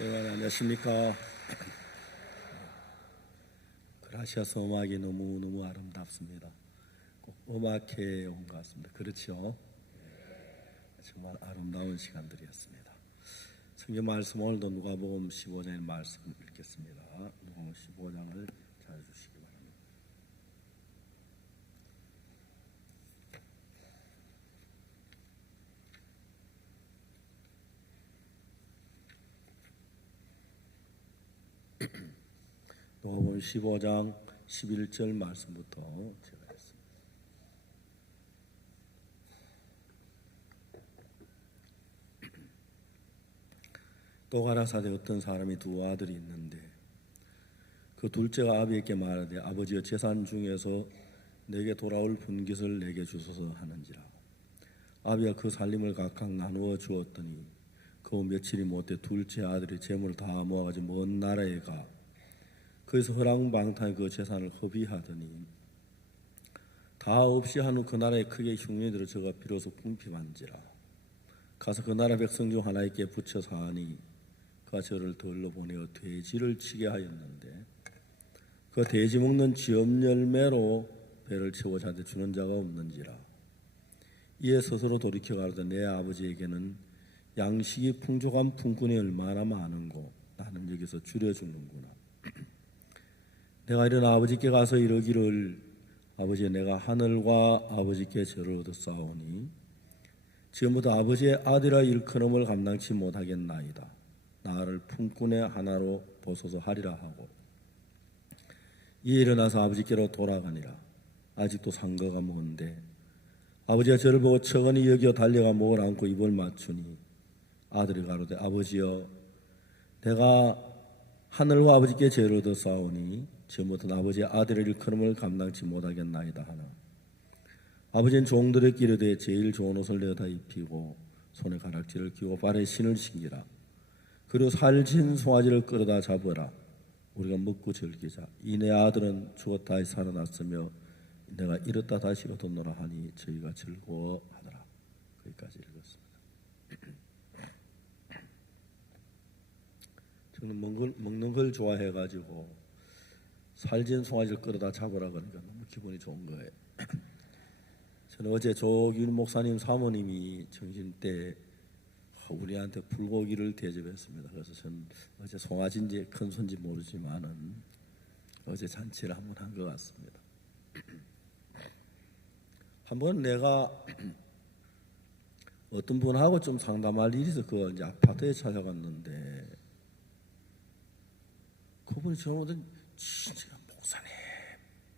여러분 안녕하십니까? 그라시아스 음악이 너무 아름답습니다. 꼭 음악회에 온 것 같습니다. 그렇죠? 정말 아름다운 시간들이었습니다. 성경 말씀 오늘도 누가복음 15장의 말씀 읽겠습니다. 누가복음 15장을 찾아주시기 바랍니다. 누가복음 15장 11절 말씀부터 제가 했습니다. 또 가라사대 어떤 사람이 두 아들이 있는데 그 둘째가 아비에게 말하되 아버지여 재산 중에서 내게 돌아올 분깃을 내게 주소서 하는지라. 아비가 그 살림을 각각 나누어 주었더니 그 며칠이 못해 둘째 아들이 재물을 다 모아가지고 먼 나라에 가 거기서 허랑방탕히 그 재산을 허비하더니 다 없이 한 후 그 나라에 크게 흉년이 들어 저가 비로소 궁핍한지라. 가서 그 나라 백성 중 하나에게 붙여 사하니 그가 저를 들러 보내어 돼지를 치게 하였는데 그 돼지 먹는 쥐엄 열매로 배를 채워 자한테 주는 자가 없는지라. 이에 스스로 돌이켜 가로되 내 아버지에게는 양식이 풍족한 품꾼이 얼마나 많은고 나는 여기서 줄여주는구나. 내가 일어나 아버지께 가서 이르기를 아버지 내가 하늘과 아버지께 절을 얻었사오니 지금부터 아버지의 아들아 일컬음을 감당치 못하겠나이다. 나를 품꾼의 하나로 보소서 하리라 하고 이에 일어나서 아버지께로 돌아가니라. 아직도 상거가 먼데 아버지가 저를 보고 척은히 여기어 달려가 목을 안고 입을 맞추니 아들이 가로되 아버지여 내가 하늘과 아버지께 죄를 얻었사오니 지금부터 아버지의 아들의 일컬음을 감당치 못하겠나이다 하나 아버지는 종들에게 이르되 제일 좋은 옷을 내어다 입히고 손에 가락지를 끼고 발에 신을 신기라. 그리고 살진 송아지를 끌어다 잡으라. 우리가 먹고 즐기자. 이 내 아들은 죽었다 살아났으며 내가 이렇다 다시 얻었노라 하니 저희가 즐거워하더라. 거기까지 읽었습니다. 저는 먹는 걸 좋아해가지고 살진 송아지를 끌어다 잡으라 그러니까 너무 기분이 좋은 거예요. 저는 어제 조규 목사님 사모님이 정신 때 우리한테 불고기를 대접했습니다. 그래서 저는 어제 송아지인지 큰 손인지 모르지만은 어제 잔치를 한번 한 것 같습니다. 한번 내가 어떤 분하고 좀 상담할 일이 있어서 그 이제 아파트에 찾아갔는데 그분이 저보다 진짜 목사님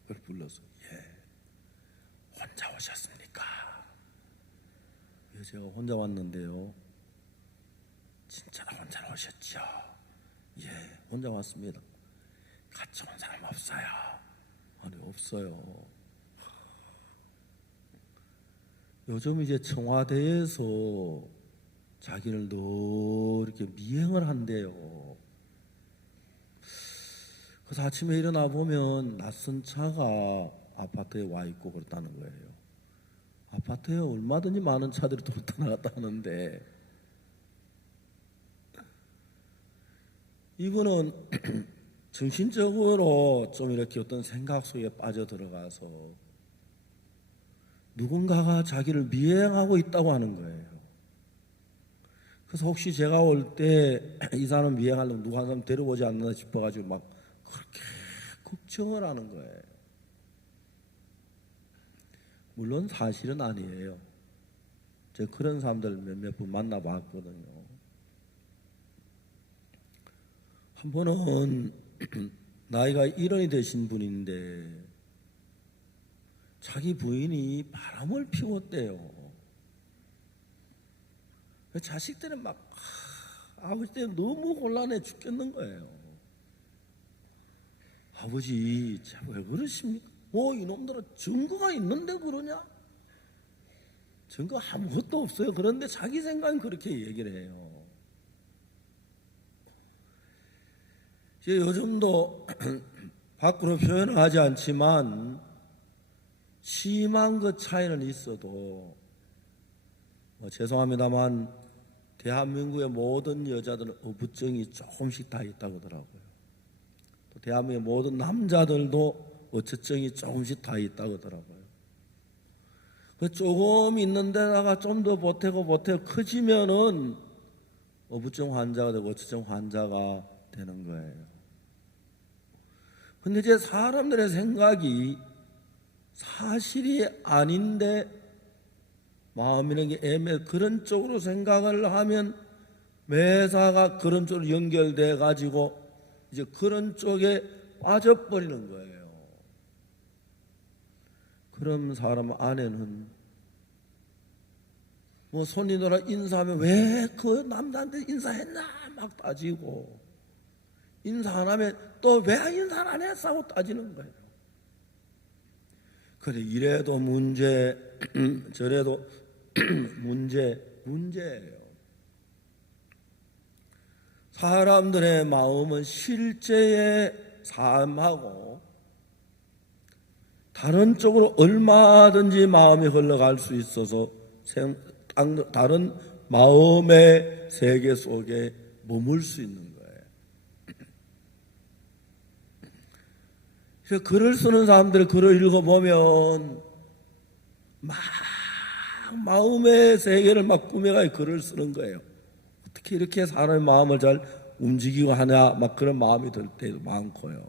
그걸 불러서 예 혼자 오셨습니까? 제가 혼자 왔는데요. 진짜 혼자 오셨죠? 예, 혼자 왔습니다. 같이 온 사람 없어요? 아니 없어요. 요즘 이제 청와대에서 자기를 늘 이렇게 미행을 한대요. 그래서 아침에 일어나 보면 낯선 차가 아파트에 와 있고 그렇다는 거예요. 아파트에 얼마든지 많은 차들이 들어왔다 나갔다 하는데 이분은 정신적으로 좀 이렇게 어떤 생각 속에 빠져들어가서 누군가가 자기를 미행하고 있다고 하는 거예요. 그래서 혹시 제가 올 때 이 사람 미행하려면 누가 한 사람 데려오지 않나 싶어가지고 막 그렇게 걱정을 하는 거예요. 물론 사실은 아니에요. 제가 그런 사람들 몇몇 분 만나봤거든요. 한 번은 나이가 1원이 되신 분인데 자기 부인이 바람을 피웠대요. 자식들은 막 아버지 때문에 너무 곤란해 죽겠는 거예요. 아버지 왜 그러십니까? 이놈들은 증거가 있는데 그러냐? 증거 아무것도 없어요. 그런데 자기 생각은 그렇게 얘기를 해요. 요즘도 밖으로 표현을 하지 않지만 심한 그 차이는 있어도 죄송합니다만 대한민국의 모든 여자들은 어부증이 조금씩 다 있다고 하더라고요. 또 대한민국의 모든 남자들도 어처증이 조금씩 다 있다고 하더라고요. 그 조금 있는 데다가 좀 더 보태고 커지면은 어부증 환자가 되고 어처증 환자가 되는 거예요. 근데 이제 사람들의 생각이 사실이 아닌데 마음이라는 게 애매 그런 쪽으로 생각을 하면 매사가 그런 쪽으로 연결돼 가지고 이제 그런 쪽에 빠져버리는 거예요. 그런 사람 안에는 뭐 손님들아 인사하면 왜 그 남자한테 인사했나 막 따지고, 인사 안 하면 또 왜 인사를 안 했어 하고 따지는 거예요. 그래 이래도 문제 저래도 문제예요. 사람들의 마음은 실제의 삶하고 다른 쪽으로 얼마든지 마음이 흘러갈 수 있어서 다른 마음의 세계 속에 머물 수 있는 거예요. 그래서 글을 쓰는 사람들 글을 읽어보면 막 마음의 세계를 막 꾸며가 글을 쓰는 거예요. 어떻게 이렇게 사람의 마음을 잘 움직이고 하냐 막 그런 마음이 들 때도 많고요.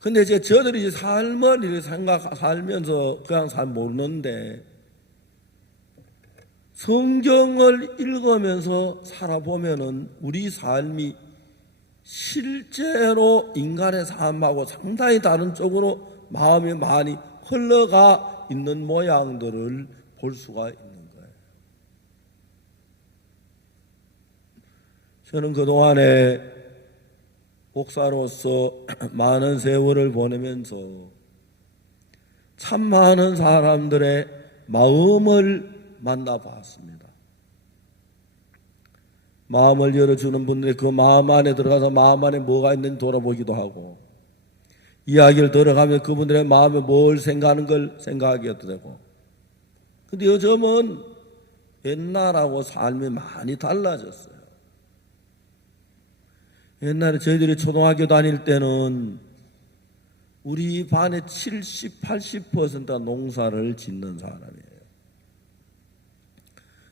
근데 이제 저들이 이제 삶을 이렇게 살면서 그냥 잘 모르는데 성경을 읽으면서 살아보면은 우리 삶이 실제로 인간의 삶하고 상당히 다른 쪽으로 마음이 많이 흘러가 있는 모양들을 볼 수가 있는 거예요. 저는 그동안에 목사로서 많은 세월을 보내면서 참 많은 사람들의 마음을 만나봤습니다. 마음을 열어주는 분들이 그 마음 안에 들어가서 마음 안에 뭐가 있는지 돌아보기도 하고, 이야기를 들어가면 그분들의 마음에 뭘 생각하는 걸 생각하기도 되고. 근데 요즘은 옛날하고 삶이 많이 달라졌어요. 옛날에 저희들이 초등학교 다닐 때는 우리 반의 70, 80%가 농사를 짓는 사람이에요.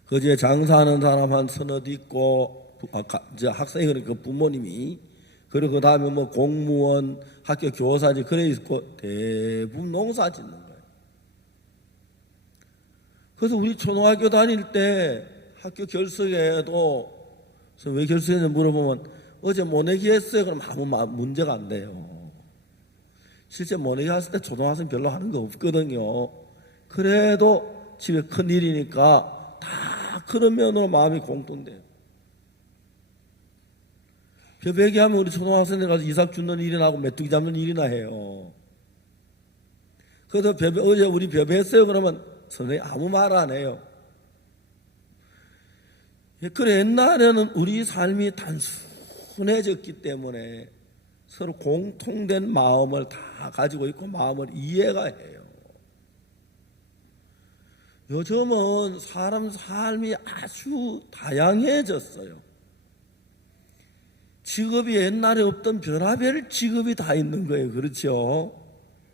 그중에 장사하는 사람 한 서너 있고, 학생이 그러니까 부모님이, 그리고 그 다음에 뭐 공무원, 학교 교사지 그래 있고 대부분 농사 짓는 거예요. 그래서 우리 초등학교 다닐 때 학교 결석에도 왜 결석했는지 물어보면 어제 모내기 했어요. 그럼 아무 문제가 안 돼요. 실제 모내기 했을 때 초등학생 별로 하는 거 없거든요. 그래도 집에 큰일이니까 다 그런 면으로 마음이 공통돼요. 벼베기 하면 우리 초등학생들 가서 이삭 줍는 일이나 하고 메뚜기 잡는 일이나 해요. 그래서 어제 우리 벼베했어요. 그러면 선생님 아무 말 안 해요. 그래 옛날에는 우리 삶이 단순해졌기 때문에 서로 공통된 마음을 다 가지고 있고 마음을 이해가 해요. 요즘은 사람 삶이 아주 다양해졌어요. 직업이 옛날에 없던 별의별 직업이 다 있는 거예요. 그렇죠?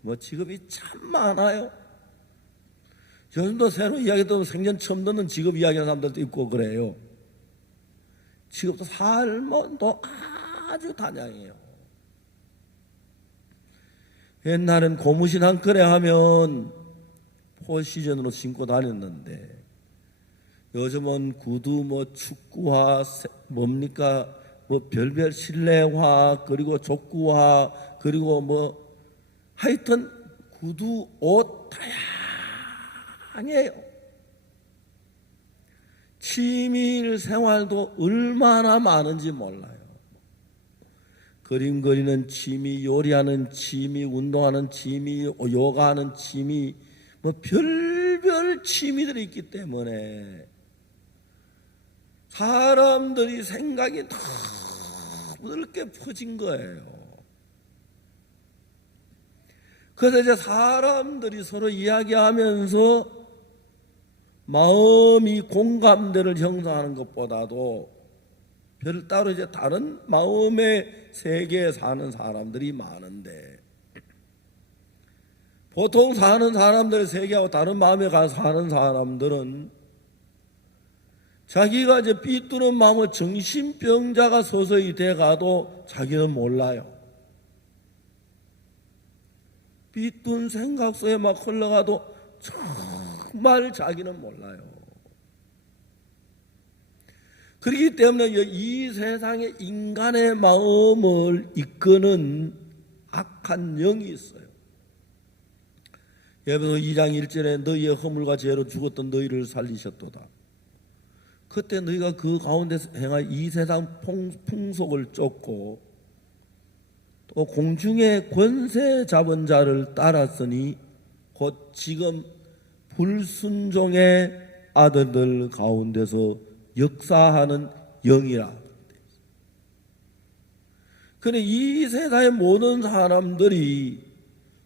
뭐 직업이 참 많아요. 요즘도 새로 이야기 듣고 생전 처음 듣는 직업 이야기하는 사람들도 있고 그래요. 직업도 삶도 아주 다양해요. 옛날엔 고무신 한 컬에 하면 포시즌으로 신고 다녔는데 요즘은 구두 뭐 축구화 뭡니까 뭐 별별 실내화 그리고 족구화 그리고 뭐 하여튼 구두 옷 다양해요. 취미 생활도 얼마나 많은지 몰라요. 그림 그리는 취미, 요리하는 취미, 운동하는 취미, 요가하는 취미, 뭐 별별 취미들이 있기 때문에 사람들이 생각이 너무 넓게 퍼진 거예요. 그래서 이제 사람들이 서로 이야기하면서 마음이 공감대를 형성하는 것보다도 별따로 이제 다른 마음의 세계에 사는 사람들이 많은데, 보통 사는 사람들의 세계하고 다른 마음에 가서 사는 사람들은 자기가 이제 삐뚤은 마음을 정신병자가 서서히 돼가도 자기는 몰라요. 삐뚤 생각 속에 막 흘러가도 정말 자기는 몰라요. 그렇기 때문에 이 세상에 인간의 마음을 이끄는 악한 영이 있어요. 예배소 2장 1절에 너희의 허물과 죄로 죽었던 너희를 살리셨도다. 그때 너희가 그 가운데서 행할 이 세상 풍속을 쫓고 또 공중의 권세 잡은 자를 따랐으니 곧 지금 불순종의 아들들 가운데서 역사하는 영이라. 그런데 이 세상의 모든 사람들이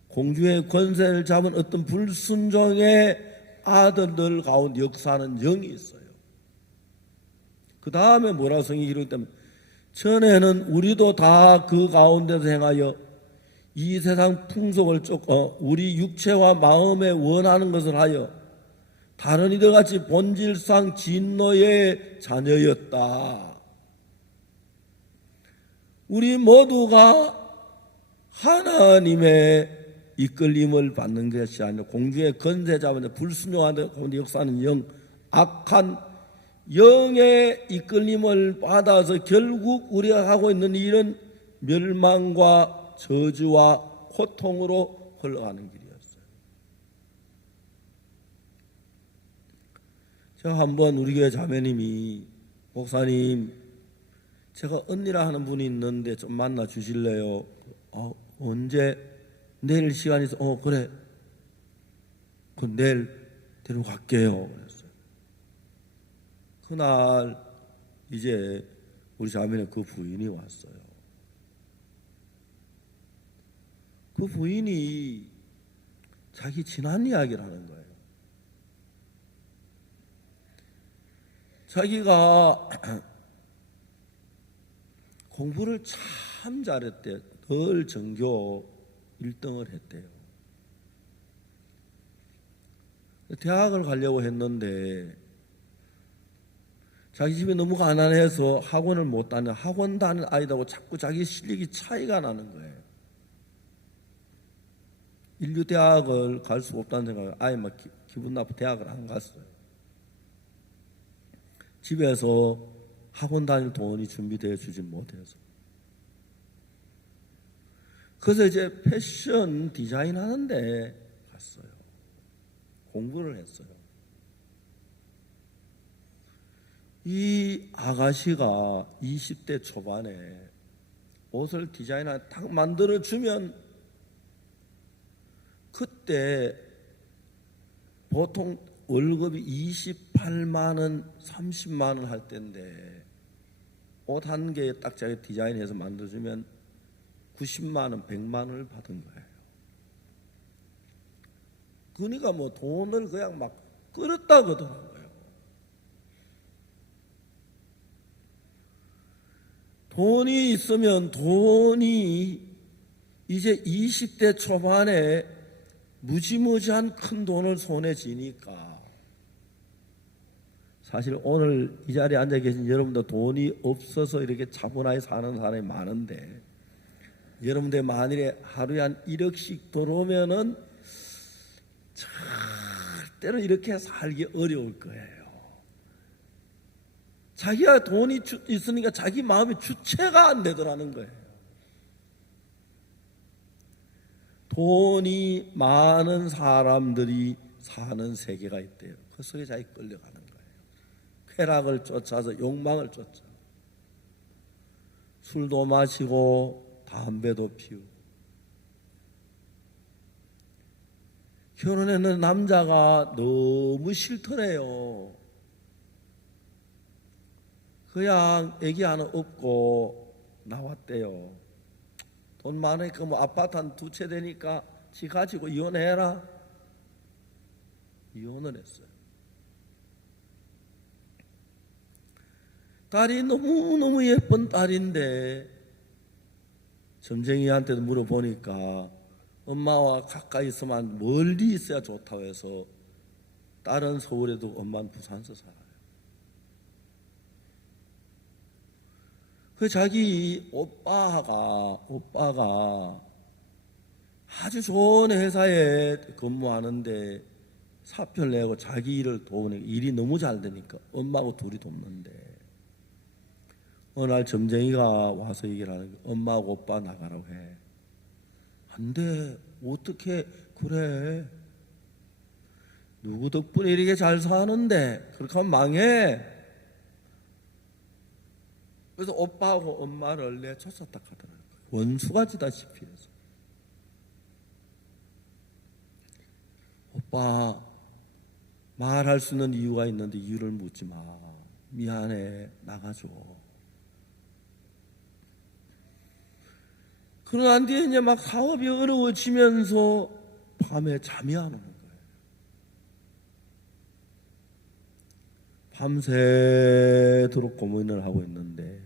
공중의 권세를 잡은 어떤 불순종의 아들들 가운데 역사하는 영이 있어요. 그 다음에 뭐라고 성경이 기록되면, 전에는 우리도 다 그 가운데서 행하여 이 세상 풍속을 쫓고 우리 육체와 마음에 원하는 것을 하여 다른 이들 같이 본질상 진노의 자녀였다. 우리 모두가 하나님의 이끌림을 받는 것이 아니라 공중의 권세 잡은 불순종한 가운데 역사하는 영, 악한 영의 이끌림을 받아서 결국 우리가 하고 있는 일은 멸망과 저주와 고통으로 흘러가는 길이었어요. 제가 한번 우리 교회 자매님이, 목사님, 제가 언니라 하는 분이 있는데 좀 만나 주실래요? 언제? 내일 시간이 있어. 그래. 그 내일 데려갈게요. 그랬어요. 그날 이제 우리 자매는 그 부인이 왔어요. 그 부인이 자기 지난 이야기를 하는 거예요. 자기가 공부를 참 잘했대요. 늘 전교 1등을 했대요. 대학을 가려고 했는데 자기 집이 너무 가난해서 학원을 못 다녀. 학원 다니는 아이들하고 자꾸 자기 실력이 차이가 나는 거예요. 인류 대학을 갈 수 없다는 생각에 아예 막 기분 나빠 대학을 안 갔어요. 집에서 학원 다닐 돈이 준비되어 주지 못해서. 그래서 이제 패션 디자인 하는데 갔어요. 공부를 했어요. 이 아가씨가 20대 초반에 옷을 디자인하고 딱 만들어주면 그때 보통 월급이 28만 원, 30만 원 할 때인데 옷 한 개에 딱 자기 디자인해서 만들어주면 90만 원, 100만 원을 받은 거예요. 그러니까 뭐 돈을 그냥 막 끌었다 그러더라고요. 돈이 있으면 돈이 이제 20대 초반에 무지무지한 큰 돈을 손에 쥐니까 사실 오늘 이 자리에 앉아 계신 여러분도 돈이 없어서 이렇게 차분하게 사는 사람이 많은데 여러분들 만일에 하루에 한 1억씩 들어오면은 절대로 이렇게 살기 어려울 거예요. 자기가 돈이 있으니까 자기 마음이 주체가 안 되더라는 거예요. 돈이 많은 사람들이 사는 세계가 있대요. 그 속에 자기 끌려가는 거예요. 쾌락을 쫓아서 욕망을 쫓아. 술도 마시고 담배도 피우고. 결혼했는 남자가 너무 싫더래요. 그냥 애기 하나 업고 나왔대요. 돈 많으니까 뭐 아파트 한 2채 되니까 지 가지고 이혼해라. 이혼을 했어요. 딸이 너무너무 예쁜 딸인데 점쟁이한테도 물어보니까 엄마와 가까이 있으면 멀리 있어야 좋다고 해서 딸은 서울에도 엄마는 부산에서 살아요. 그 자기 오빠가 아주 좋은 회사에 근무하는데 사표를 내고 자기 일을 도우니까 일이 너무 잘 되니까 엄마하고 둘이 돕는데 어느 날 점쟁이가 와서 얘기를 하는 거예요. 엄마하고 오빠 나가라고 해. 안 돼. 어떻게 그래. 누구 덕분에 이렇게 잘 사는데 그렇게 하면 망해. 그래서 오빠하고 엄마를 내쫓았다 하더라고요. 원수가 지다시피 해서. 오빠 말할 수 있는 이유가 있는데 이유를 묻지 마. 미안해. 나가줘. 그러난 뒤에 이제 막 사업이 어려워지면서 밤에 잠이 안 오는 거예요. 밤새도록 고민을 하고 있는데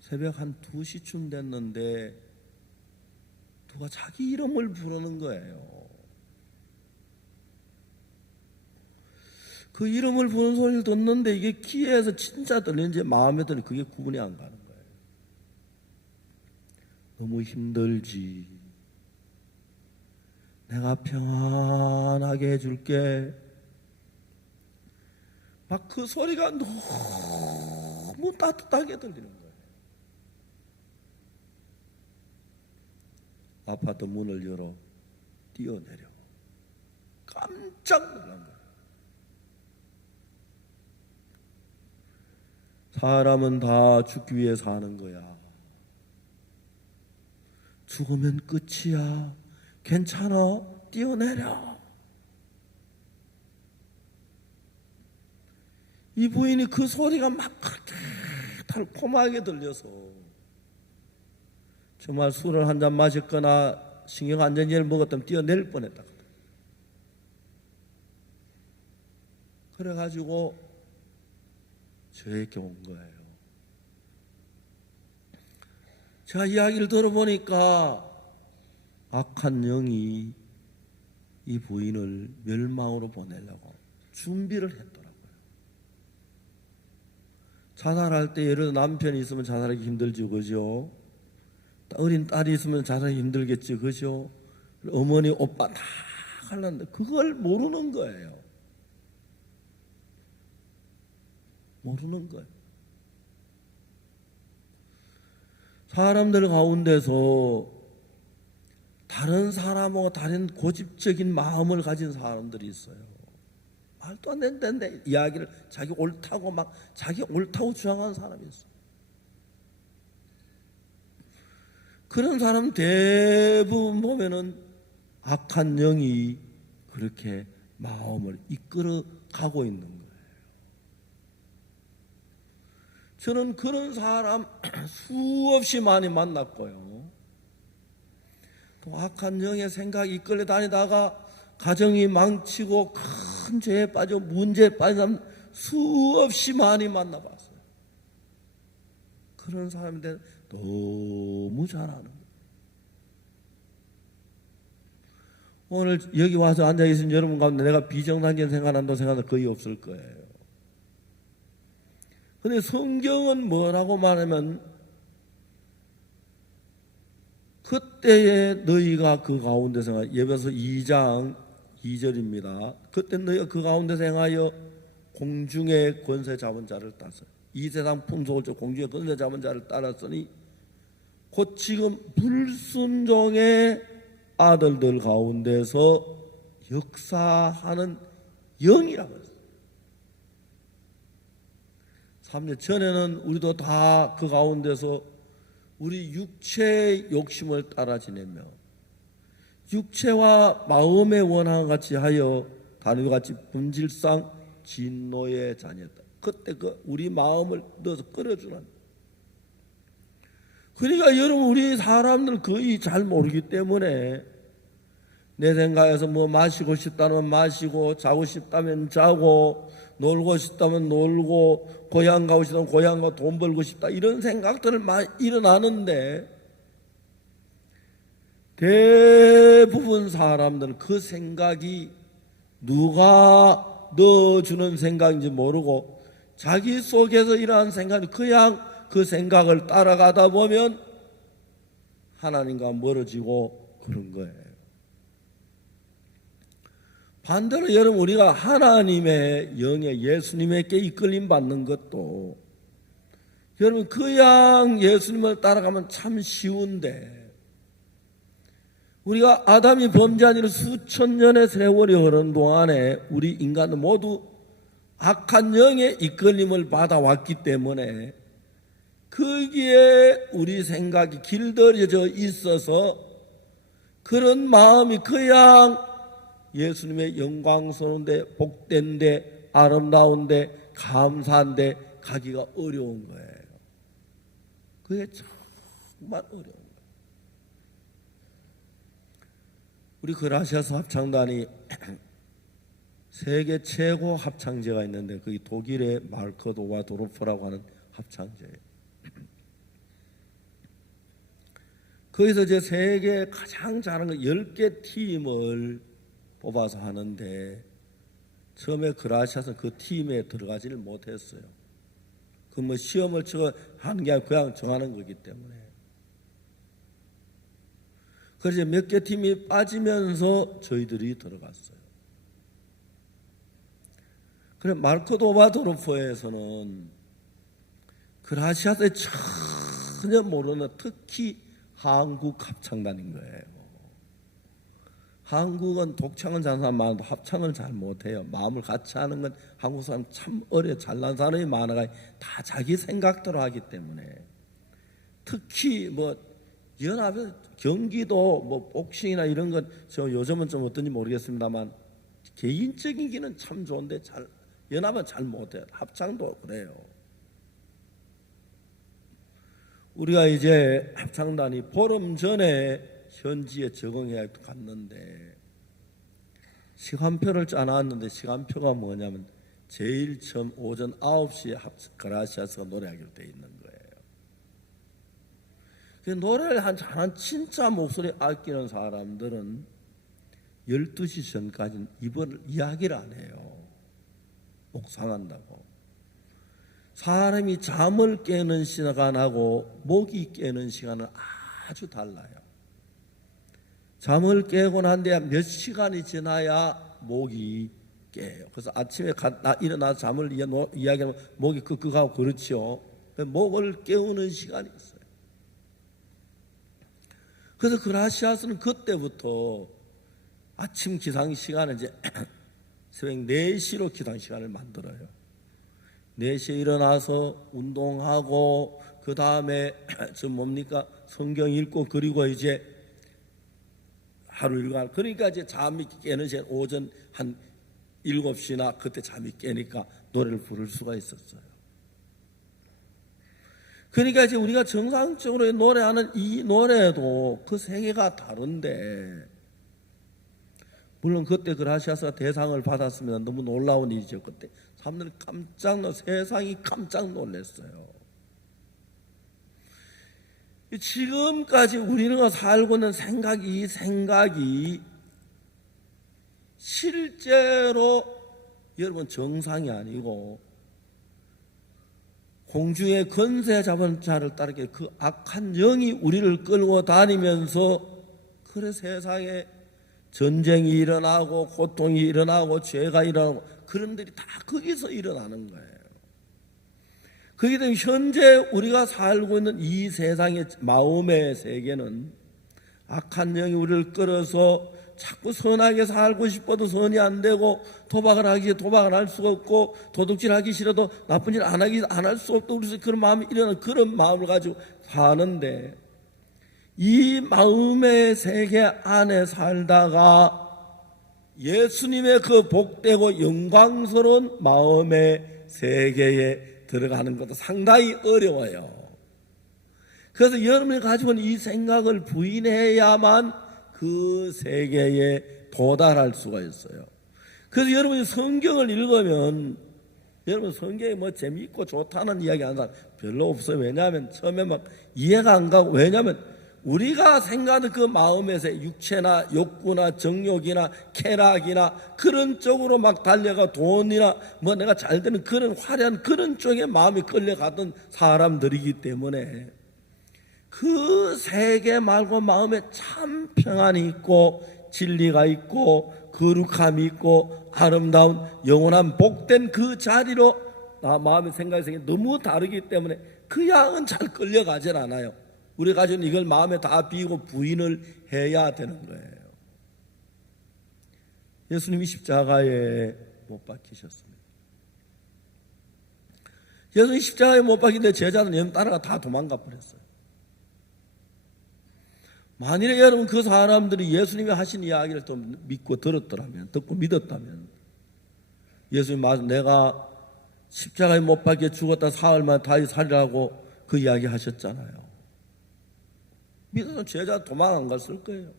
새벽 한 2시쯤 됐는데 누가 자기 이름을 부르는 거예요. 그 이름을 부르는 소리를 듣는데 이게 귀에서 진짜 들리는지 마음에 들리는지 그게 구분이 안 가는 거예요. 너무 힘들지. 내가 평안하게 해줄게. 막 그 소리가 너무 따뜻하게 들리는 거예요. 아파트 문을 열어 뛰어내려 깜짝 놀란 거예요. 사람은 다 죽기 위해 사는 거야. 죽으면 끝이야. 괜찮아. 뛰어내려. 이 부인이 그 소리가 막 그렇게 달콤하게 들려서 정말 술을 한 잔 마셨거나 신경안정제를 먹었다면 뛰어낼 뻔했다. 그래가지고 저에게 온 거예요. 제가 이야기를 들어보니까 악한 영이 이 부인을 멸망으로 보내려고 준비를 했더라고요. 자살할 때 예를 들어 남편이 있으면 자살하기 힘들지, 그죠? 어린 딸이 있으면 자살하기 힘들겠지, 그죠? 어머니, 오빠 다 갈랐는데 그걸 모르는 거예요. 모르는 거예요. 사람들 가운데서 다른 사람하고 다른 고집적인 마음을 가진 사람들이 있어요. 말도 안 된다는데 이야기를 자기 옳다고 막 자기 옳다고 주장하는 사람이 있어요. 그런 사람 대부분 보면은 악한 영이 그렇게 마음을 이끌어 가고 있는 거예요. 저는 그런 사람 수없이 많이 만났고요. 또 악한 영의 생각이 이끌려 다니다가 가정이 망치고 큰 죄에 빠져 문제에 빠진 사람 수없이 많이 만나봤어요. 그런 사람인데 너무 잘 아는 거예요. 오늘 여기 와서 앉아계신 여러분 가운데 내가 비정상적인 생각한다고 생각하는 거의 없을 거예요. 근데 성경은 뭐라고 말하면 그때에 너희가 그 가운데서 예배서 2장 2절입니다. 그때 너희가 그 가운데서 행하여 공중의 권세 잡은 자를 따서 이 세상 풍속을 쫓 공중의 권세 잡은 자를 따랐으니 곧 지금 불순종의 아들들 가운데서 역사하는 영이라고 했어요. 3년 전에는 우리도 다 그 가운데서 우리 육체의 욕심을 따라 지내며 육체와 마음의 원함 같이 하여 다름과 같이 본질상 진노의 자녀다. 그때 그 우리 마음을 넣어서 끌어주는. 그러니까 여러분 우리 사람들 거의 잘 모르기 때문에 내 생각에서 뭐 마시고 싶다면 마시고 자고 싶다면 자고 놀고 싶다면 놀고, 고향 가고 싶다면 고향 가고, 돈 벌고 싶다, 이런 생각들을 많이 일어나는데, 대부분 사람들은 그 생각이 누가 넣어주는 생각인지 모르고 자기 속에서 일어난 생각이 그냥 그 생각을 따라가다 보면 하나님과 멀어지고 그런 거예요. 반대로 여러분, 우리가 하나님의 영에 예수님에게 이끌림 받는 것도 여러분 그냥 예수님을 따라가면 참 쉬운데, 우리가 아담이 범죄한 이후 수천 년의 세월이 흐른 동안에 우리 인간은 모두 악한 영의 이끌림을 받아왔기 때문에 거기에 우리 생각이 길들여져 있어서 그런 마음이 그냥 예수님의 영광스러운데, 복된데, 아름다운데, 감사한데 가기가 어려운 거예요. 그게 정말 어려운 거예요. 우리 그라시아스 합창단이 세계 최고 합창제가 있는데 그게 독일의 마르크도와 도르프라고 하는 합창제예요. 거기서 이제 세계 가장 잘하는 10개 팀을 뽑아서 하는데, 처음에 그라시아스는 그 팀에 들어가지를 못했어요. 그 뭐 시험을 치고 하는 게 아니고 그냥 정하는 거기 때문에. 그래서 몇 개 팀이 빠지면서 저희들이 들어갔어요. 그래, 마르크도바도르프에서는 그라시아스에 전혀 모르는, 특히 한국 합창단인 거예요. 한국은 독창은 잘하는 사람 많아도 합창을 잘 못해요. 마음을 같이 하는 건 한국 사람 참 어려요. 잘난 사람이 많아가 다 자기 생각대로 하기 때문에. 특히 뭐 연합에서 경기도 뭐 복싱이나 이런 건 저 요즘은 좀 어떤지 모르겠습니다만 개인적인 기는 참 좋은데 잘 연합은 잘 못해요. 합창도 그래요. 우리가 이제 합창단이 보름 전에 현지에 적응해야 갔는데 시간표를 짜놨는데, 시간표가 뭐냐면 제일 처음 오전 9시에 그라시아스가 노래하기로 돼 있는 거예요. 노래를 한 진짜 목소리 아끼는 사람들은 12시 전까지는 입을 이야기를 안 해요. 묵상한다고. 사람이 잠을 깨는 시간하고 목이 깨는 시간은 아주 달라요. 잠을 깨고 난 뒤에 몇 시간이 지나야 목이 깨요. 그래서 아침에 일어나서 잠을 이야기하면 목이 끄끄하고 그렇죠. 목을 깨우는 시간이 있어요. 그래서 그라시아스는 그때부터 아침 기상 시간을 이제 새벽 4시로 기상 시간을 만들어요. 4시에 일어나서 운동하고 그 다음에 성경 읽고, 그리고 이제 하루 일과, 그러니까 이제 잠이 깨는 시간 오전 한 7시나 그때 잠이 깨니까 노래를 부를 수가 있었어요. 그러니까 이제 우리가 정상적으로 노래하는 이 노래도 그 세계가 다른데, 물론 그때 그라시아스가 대상을 받았으면 너무 놀라운 일이죠. 그때 사람들이 세상이 깜짝 놀랐어요. 지금까지 우리가 살고 있는 이 생각이 실제로 여러분 정상이 아니고 공중의 권세 잡은 자를 따르게 그 악한 영이 우리를 끌고 다니면서, 그래 세상에 전쟁이 일어나고 고통이 일어나고 죄가 일어나고 그런 일이 다 거기서 일어나는 거예요. 그렇기 때문에 현재 우리가 살고 있는 이 세상의 마음의 세계는 악한 영이 우리를 끌어서 자꾸 선하게 살고 싶어도 선이 안 되고, 도박을 하기 싫어 도박을 할 수가 없고, 도둑질 하기 싫어도 나쁜 일 안 할 수 없고, 우리서 그런 마음이 일어나는 그런 마음을 가지고 사는데, 이 마음의 세계 안에 살다가 예수님의 그 복되고 영광스러운 마음의 세계에 들어가는 것도 상당히 어려워요. 그래서 여러분이 가지고 있는 이 생각을 부인해야만 그 세계에 도달할 수가 있어요. 그래서 여러분이 성경을 읽으면 여러분 성경이 뭐 재미있고 좋다는 이야기 하는 사람 별로 없어요. 왜냐하면 처음에 막 이해가 안 가고, 왜냐하면 우리가 생각하는 그 마음에서 육체나 욕구나 정욕이나 쾌락이나 그런 쪽으로 막 달려가 돈이나 뭐 내가 잘 되는 그런 화려한 그런 쪽에 마음이 끌려가던 사람들이기 때문에 그 세계 말고 마음에 참 평안이 있고 진리가 있고 거룩함이 있고 아름다운 영원한 복된 그 자리로 마음의 생각이 너무 다르기 때문에 그 양은 잘 끌려가질 않아요. 우리 가족은 이걸 마음에 다 비우고 부인을 해야 되는 거예요. 예수님이 십자가에 못 박히셨습니다. 예수님이 십자가에 못 박히는데 제자는 여러분 따라가 다 도망가 버렸어요. 만일에 여러분 그 사람들이 예수님이 하신 이야기를 또 믿고 들었더라면, 듣고 믿었다면, 예수님 맞아, 내가 십자가에 못 박혀 죽었다 사흘 만에 다시 살리라고 그 이야기 하셨잖아요. 믿어서 제자 도망 안 갔을 거예요.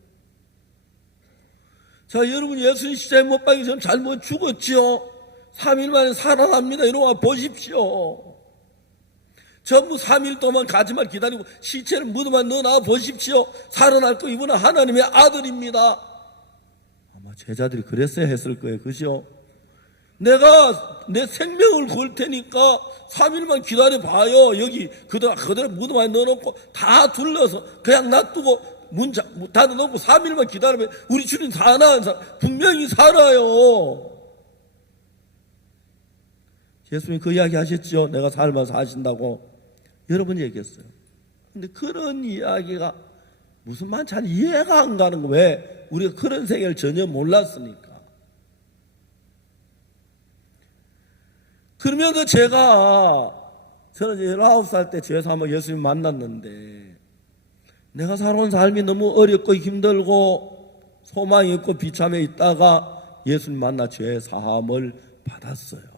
자, 여러분 예수님 십자가에 못 박히기 전에 잘못 죽었지요. 3일 만에 살아납니다. 이러고 보십시오. 전부 3일 동안 가지만 기다리고 시체를 무덤에 넣어놔 보십시오. 살아날 거 이분은 하나님의 아들입니다. 아마 제자들이 그랬어야 했을 거예요. 그죠? 내가 내 생명을 걸 테니까 3일만 기다려봐요. 여기 그대로 무덤에 넣어놓고 다 둘러서 그냥 놔두고 문 닫아놓고 3일만 기다려봐요. 우리 주님 사나 분명히 살아요. 예수님이 그 이야기 하셨죠. 내가 살면서 하신다고 여러 번 얘기했어요. 근데 그런 이야기가 무슨 말 잘 이해가 안 가는 거예요. 왜? 우리가 그런 세계를 전혀 몰랐으니까. 그러면서 저는 19살 때 죄사하며 예수님 만났는데 내가 살아온 삶이 너무 어렵고 힘들고 소망이 없고 비참해 있다가 예수님 만나 죄사함을 받았어요.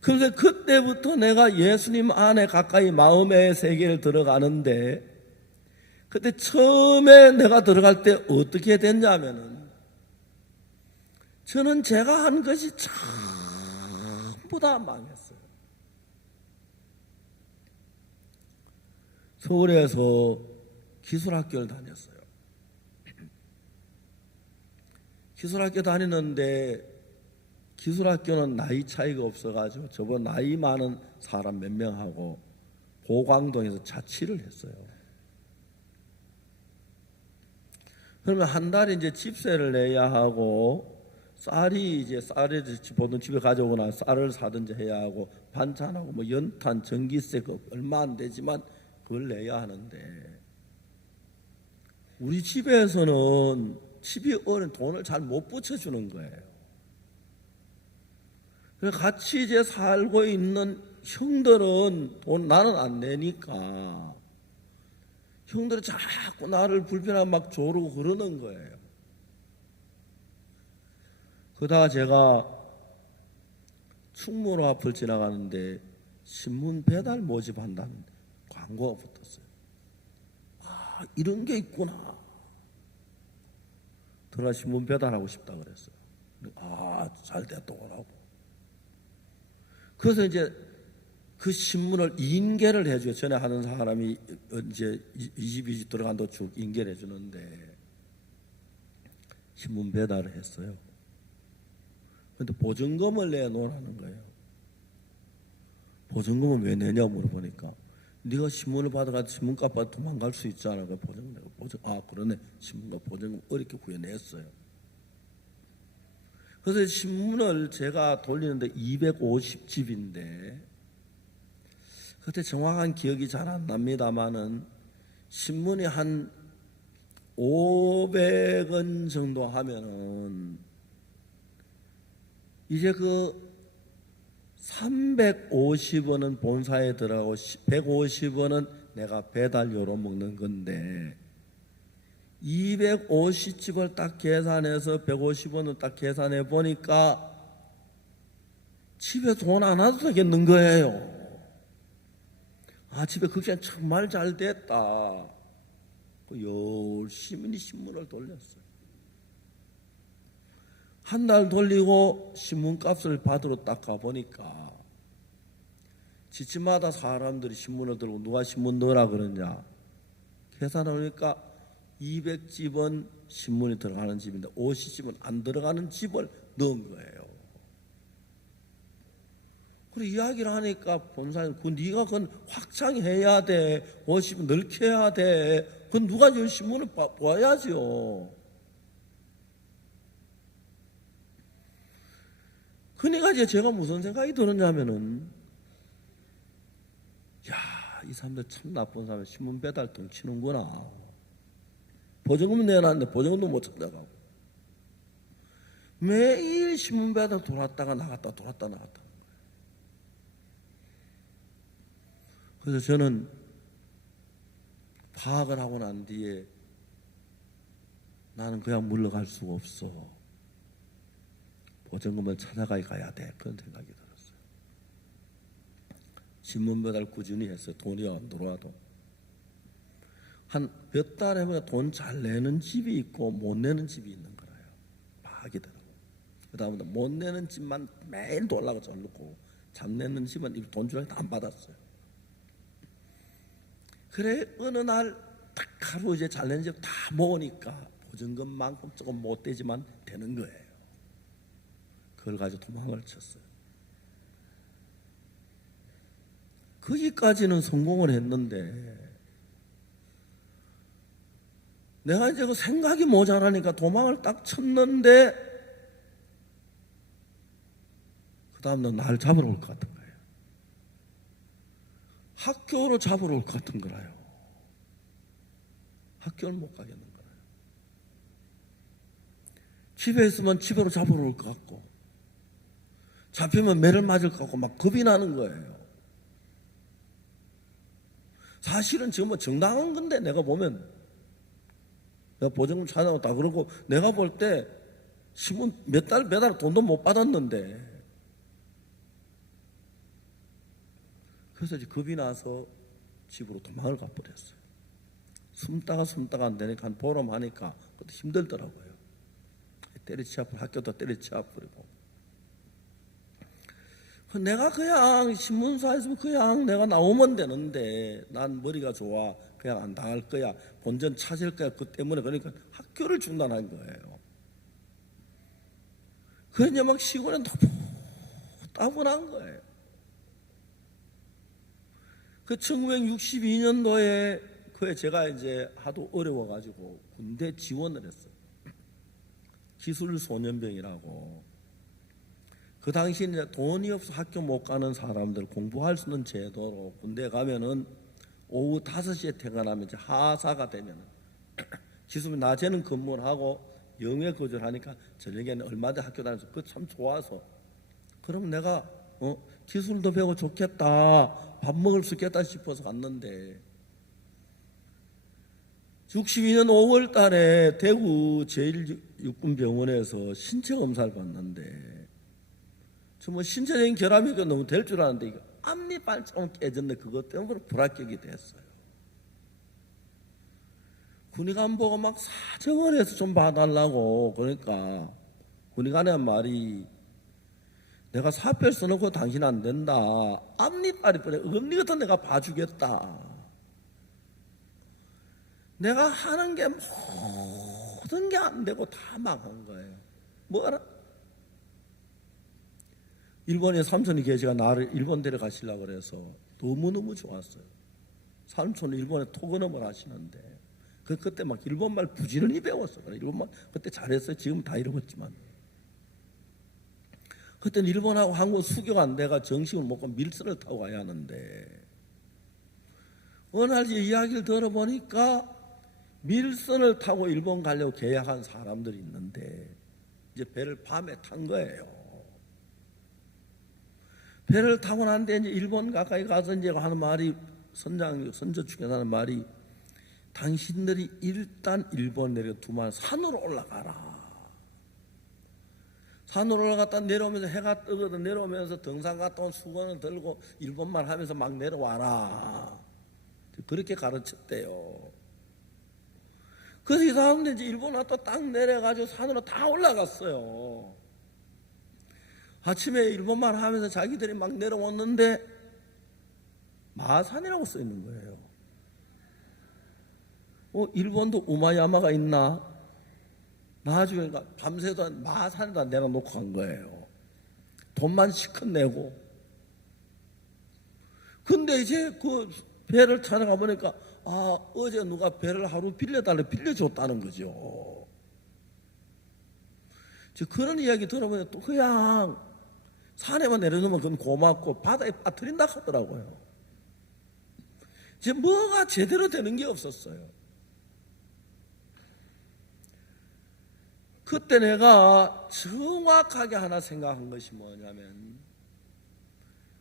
그래서 그때부터 내가 예수님 안에 가까이 마음의 세계를 들어가는데, 그때 처음에 내가 들어갈 때 어떻게 됐냐면은 저는 제가 한 것이 전부 다 망했어요. 서울에서 기술학교를 다녔어요. 기술학교 다니는데 기술학교는 나이 차이가 없어가지고 저보다 나이 많은 사람 몇 명하고 보광동에서 자취를 했어요. 그러면 한 달에 이제 집세를 내야 하고 쌀을 보통 집에 가져오거나 쌀을 사든지 해야 하고 반찬하고 뭐 연탄, 전기세 얼마 안 되지만 그걸 내야 하는데 우리 집에서는 집이 어린 돈을 잘 못 붙여주는 거예요. 같이 이제 살고 있는 형들은 돈 나는 안 내니까 형들은 자꾸 나를 불편하게 막 조르고 그러는 거예요. 그러다가 제가 충무로 앞을 지나가는데 신문 배달 모집한다는 광고가 붙었어요. 아, 이런 게 있구나. 들어가 신문 배달하고 싶다 그랬어요. 아, 잘 됐다 오라고. 그래서 이제 그 신문을 인계를 해줘요. 전에 하는 사람이 이제 이 집 들어간다고 쭉 인계를 해주는데 신문 배달을 했어요. 그런데 보증금을 내놓으라는 거예요. 보증금은 왜 내냐고 물어보니까 네가 신문을 받아가지고 신문값 받아 도망갈 수 있잖아. 그 그러네. 신문값 보증금 어렵게 구해냈어요. 그래서 신문을 제가 돌리는데 250집인데 그때 정확한 기억이 잘 안 납니다만은 신문이 한 500원 정도 하면은 이제 그 350원은 본사에 들어가고 150원은 내가 배달료로 먹는 건데 250집을 딱 계산해서 150원을 딱 계산해 보니까 집에 돈 안 와도 되겠는 거예요. 아, 집에 그게 정말 잘 됐다. 열심히 신문을 돌렸어요. 한 달 돌리고 신문값을 받으러 딱 가보니까 집집마다 사람들이 신문을 들고 누가 신문 넣으라 그러냐 계산해보니까 200집은 신문이 들어가는 집인데 50집은 안 들어가는 집을 넣은 거예요. 그래 이야기를 하니까 본사님 네가 그건 확장해야 돼. 50은 넓게 해야 돼. 그건 누가 이 신문을 봐야지요. 그러니까 이제 제가 무슨 생각이 드느냐면은 이 사람들 참 나쁜 사람 신문 배달 돈 치는구나. 보증금 내놨는데 보증금도 못 찾아가고 매일 신문 배달 돌았다가 나갔다 돌았다 나갔다. 그래서 저는 파악을 하고 난 뒤에 나는 그냥 물러갈 수가 없어. 보증금을 찾아가야 돼. 그런 생각이 들었어요. 신문 배달 꾸준히 했어요. 돈이 안 들어와도. 한 몇 달 해보면 돈 잘 내는 집이 있고 못 내는 집이 있는 거예요. 파악이 들어요. 그 다음에 못 내는 집만 매일 돌라고 절르고 잘 내는 집은 돈 주라고 안 받았어요. 그래 어느 날 딱 하루 이제 잘 내는 집 다 모으니까 보증금만큼 조금 못 되지만 되는 거예요. 그걸 가지고 도망을 쳤어요. 거기까지는 성공을 했는데 내가 이제 그 생각이 모자라니까 도망을 딱 쳤는데 그 다음날 날 잡으러 올 것 같은 거예요. 학교로 잡으러 올 것 같은 거라요. 학교를 못 가겠는 거예요. 집에 있으면 집으로 잡으러 올 것 같고 잡히면 매를 맞을 것 같고 막 겁이 나는 거예요. 사실은 지금 뭐 정당한 건데 내가 보면 내가 보증금 찾아왔다 그러고 내가 볼 때 신문 몇 달 돈도 못 받았는데 그래서 이제 겁이 나서 집으로 도망을 가버렸어요. 숨다가 안 되니까 한 보름 하니까 그것도 힘들더라고요. 때려치워버리고 학교도 때려치워버리고 내가 그냥 신문사에서 그냥 내가 나오면 되는데 난 머리가 좋아 그냥 안 당할 거야 본전 찾을 거야 그 때문에 그러니까 학교를 중단한 거예요. 그러냐 막 시골에 너무 따분한 거예요. 그 1962년도에 그에 제가 이제 하도 어려워가지고 군대 지원을 했어요. 기술소년병이라고. 그 당시 이제 돈이 없어 학교 못 가는 사람들 공부할 수 있는 제도로 군대 가면은 오후 5시에 퇴근하면 이제 하사가 되면은 기수면 낮에는 근무를 하고 영해 거절하니까 저녁에는 얼마든지 학교 다녀서 그거 참 좋아서 그럼 내가 기술도 배우고 좋겠다 밥 먹을 수 있겠다 싶어서 갔는데 62년 5월 달에 대구 제1육군병원에서 신체 검사를 받는데 뭐 신체적인 결함이 너무 될 줄 알았는데 이거 앞니발처럼 깨졌는데 그것 때문에 불합격이 됐어요. 군의관 보고 막 사정을 해서 좀 봐달라고 그러니까 군의관의 말이 내가 사표를 써놓고 당신 안 된다. 앞니빨이 뻔해 엄니 같은 내가 봐주겠다. 내가 하는 게 모든 게 안 되고 다 망한 거예요. 뭐라? 일본에 삼촌이 계시가 나를 일본 데려가시려고 그래서 너무너무 좋았어요. 삼촌은 일본에 토건업을 하시는데 그때 막 일본말 부지런히 배웠어요. 일본말 그때 잘했어요. 지금 다 잃어버렸지만 그때는 일본하고 한국 수교가 안 돼가 정식을 먹고 밀선을 타고 가야 하는데 어느 날 이야기를 들어보니까 밀선을 타고 일본 가려고 계약한 사람들이 있는데 이제 배를 밤에 탄 거예요. 배를 타고 난 뒤에 이제 일본 가까이 가서 이제 하는 말이 선조 측에서 하는 말이 당신들이 일단 일본 내려 두만 산으로 올라가라. 산으로 올라갔다 내려오면서 해가 뜨거든 내려오면서 등산 갔다 온 수건을 들고 일본말 하면서 막 내려와라. 그렇게 가르쳤대요. 그래서 이 사람들이 이제 일본 왔다 딱 내려가지고 산으로 다 올라갔어요. 아침에 일본말 하면서 자기들이 막 내려왔는데 마산이라고 써 있는 거예요. 일본도 우마야마가 있나? 나중에 밤새도 마산에다 내려놓고 간 거예요. 돈만 시컷 내고. 근데 이제 그 배를 타러 가보니까 어제 누가 배를 하루 빌려줬다는 거죠. 그런 이야기 들어보면 또 그냥 산에만 내려놓으면 그건 고맙고 바다에 빠뜨린다 하더라고요. 이제 뭐가 제대로 되는 게 없었어요. 그때 내가 정확하게 하나 생각한 것이 뭐냐면,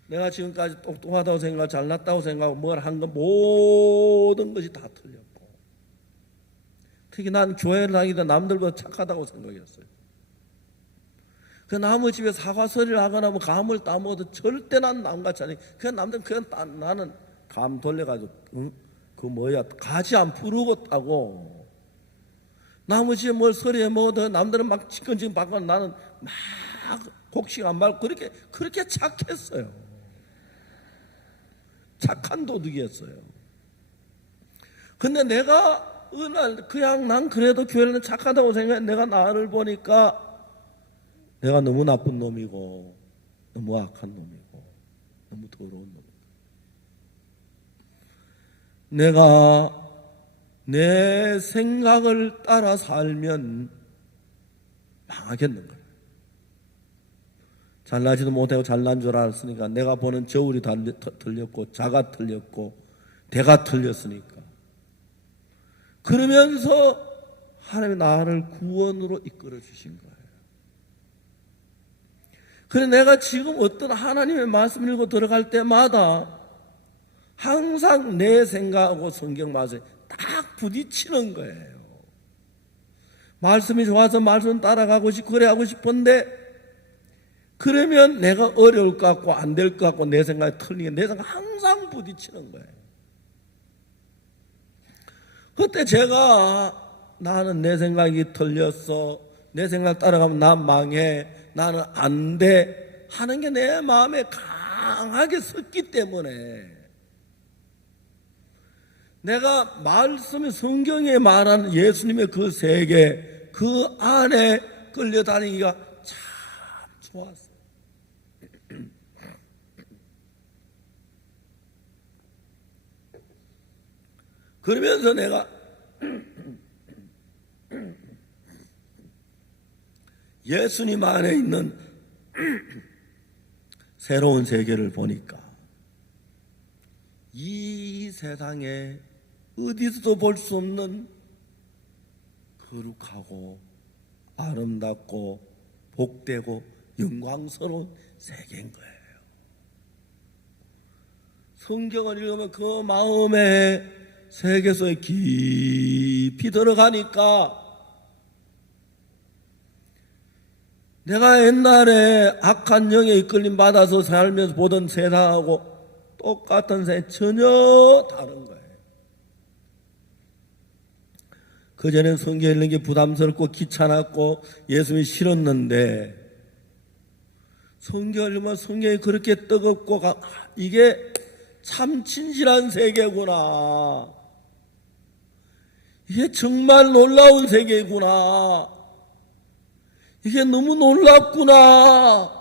내가 지금까지 똑똑하다고 생각하고 잘났다고 생각하고 뭘 한 건 모든 것이 다 틀렸고, 특히 난 교회를 다니다 남들보다 착하다고 생각했어요. 그 남의 집에 사과서리를 하거나 뭐 감을 따먹어도 절대 난 남같이 아니. 그냥 남들은 그냥 나는 감 돌려가지고 그 뭐야 가지 안 부르고 따고, 남의 집에 뭘 서리해 먹어도 남들은 막 지끈지끈 받고 나는 막 곡식 안 밟고 그렇게 착했어요. 착한 도둑이었어요. 근데 내가 어느 날 그냥 난 그래도 교회는 착하다고 생각해. 내가 나를 보니까 내가 너무 나쁜 놈이고 너무 악한 놈이고 너무 더러운 놈이고, 내가 내 생각을 따라 살면 망하겠는 거예요. 잘나지도 못하고 잘난 줄 알았으니까 내가 보는 저울이 틀렸고 자가 틀렸고 대가 틀렸으니까, 그러면서 하나님이 나를 구원으로 이끌어 주신 거예요. 그래서 내가 지금 어떤 하나님의 말씀을 읽고 들어갈 때마다 항상 내 생각하고 성경 말씀이 딱 부딪히는 거예요. 말씀이 좋아서 말씀 따라가고 싶고 그래 하고 싶은데, 그러면 내가 어려울 것 같고 안 될 것 같고 내 생각이 틀리게 내 생각 항상 부딪히는 거예요. 그때 제가 나는 내 생각이 틀렸어, 내 생각 따라가면 난 망해, 나는 안 돼 하는 게 내 마음에 강하게 섰기 때문에, 내가 말씀의 성경에 말하는 예수님의 그 세계 그 안에 끌려다니기가 참 좋았어요. 그러면서 내가 예수님 안에 있는 새로운 세계를 보니까 이 세상에 어디서도 볼 수 없는 거룩하고 아름답고 복되고 영광스러운 세계인 거예요. 성경을 읽으면 그 마음의 세계 속에 깊이 들어가니까, 내가 옛날에 악한 영에 이끌림 받아서 살면서 보던 세상하고 똑같은 세상, 전혀 다른 거예요. 그전엔 성경 읽는 게 부담스럽고 귀찮았고 예수님이 싫었는데, 성경 읽으면 성경이 그렇게 뜨겁고 이게 참 진실한 세계구나, 이게 정말 놀라운 세계구나, 이게 너무 놀랍구나,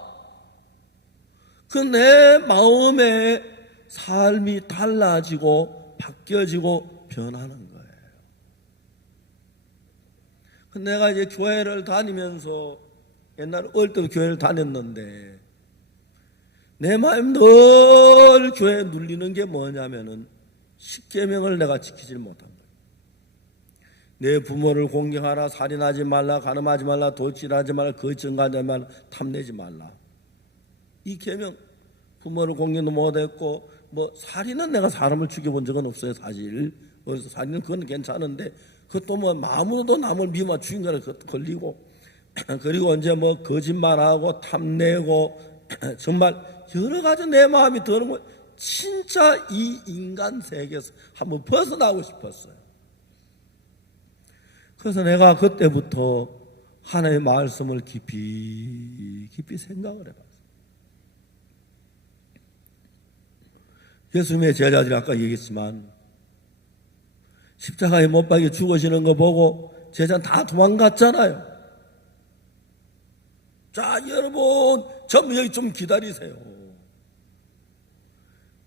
그 내 마음의 삶이 달라지고 바뀌어지고 변하는 거예요. 내가 이제 교회를 다니면서, 옛날에 어릴 때도 교회를 다녔는데, 내 마음 늘 교회에 눌리는 게 뭐냐면은 십계명을 내가 지키질 못한 거예요. 내 부모를 공경하라, 살인하지 말라, 간음하지 말라, 도질하지 말라, 거짓증거하지 말라, 탐내지 말라. 이 계명, 부모를 공경도 못했고, 뭐 살인은 내가 사람을 죽여본 적은 없어요, 사실. 그래서 살인은 그건 괜찮은데, 그것도 뭐 마음으로도 남을 미워 죽인 거라 걸리고, 그리고 언제 뭐 거짓말하고 탐내고 정말 여러 가지 내 마음이 드는 거, 진짜 이 인간 세계에서 한번 벗어나고 싶었어요. 그래서 내가 그때부터 하나님의 말씀을 깊이 생각을 해봤어요. 예수님의 제자들이 아까 얘기했지만 십자가에 못 박혀 죽으시는 거 보고 제자는 다 도망갔잖아요. 자, 여러분 전부 여기 좀 기다리세요.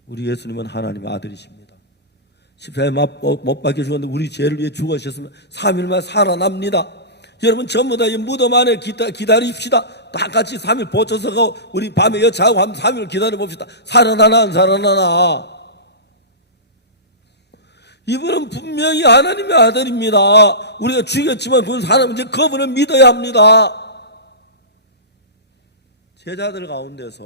우리 예수님은 하나님의 아들이십니다. 십자가에 못 박혀 죽었는데 우리 죄를 위해 죽으셨으면 3일만 살아납니다. 여러분 전부 다 이 무덤 안에 기다립시다. 다 같이 3일 보쳐서 가고 우리 밤에 여차하고 한 3일 기다려봅시다. 살아나나 안 살아나나. 이분은 분명히 하나님의 아들입니다. 우리가 죽였지만 그분 살아남은 그분을 믿어야 합니다. 제자들 가운데서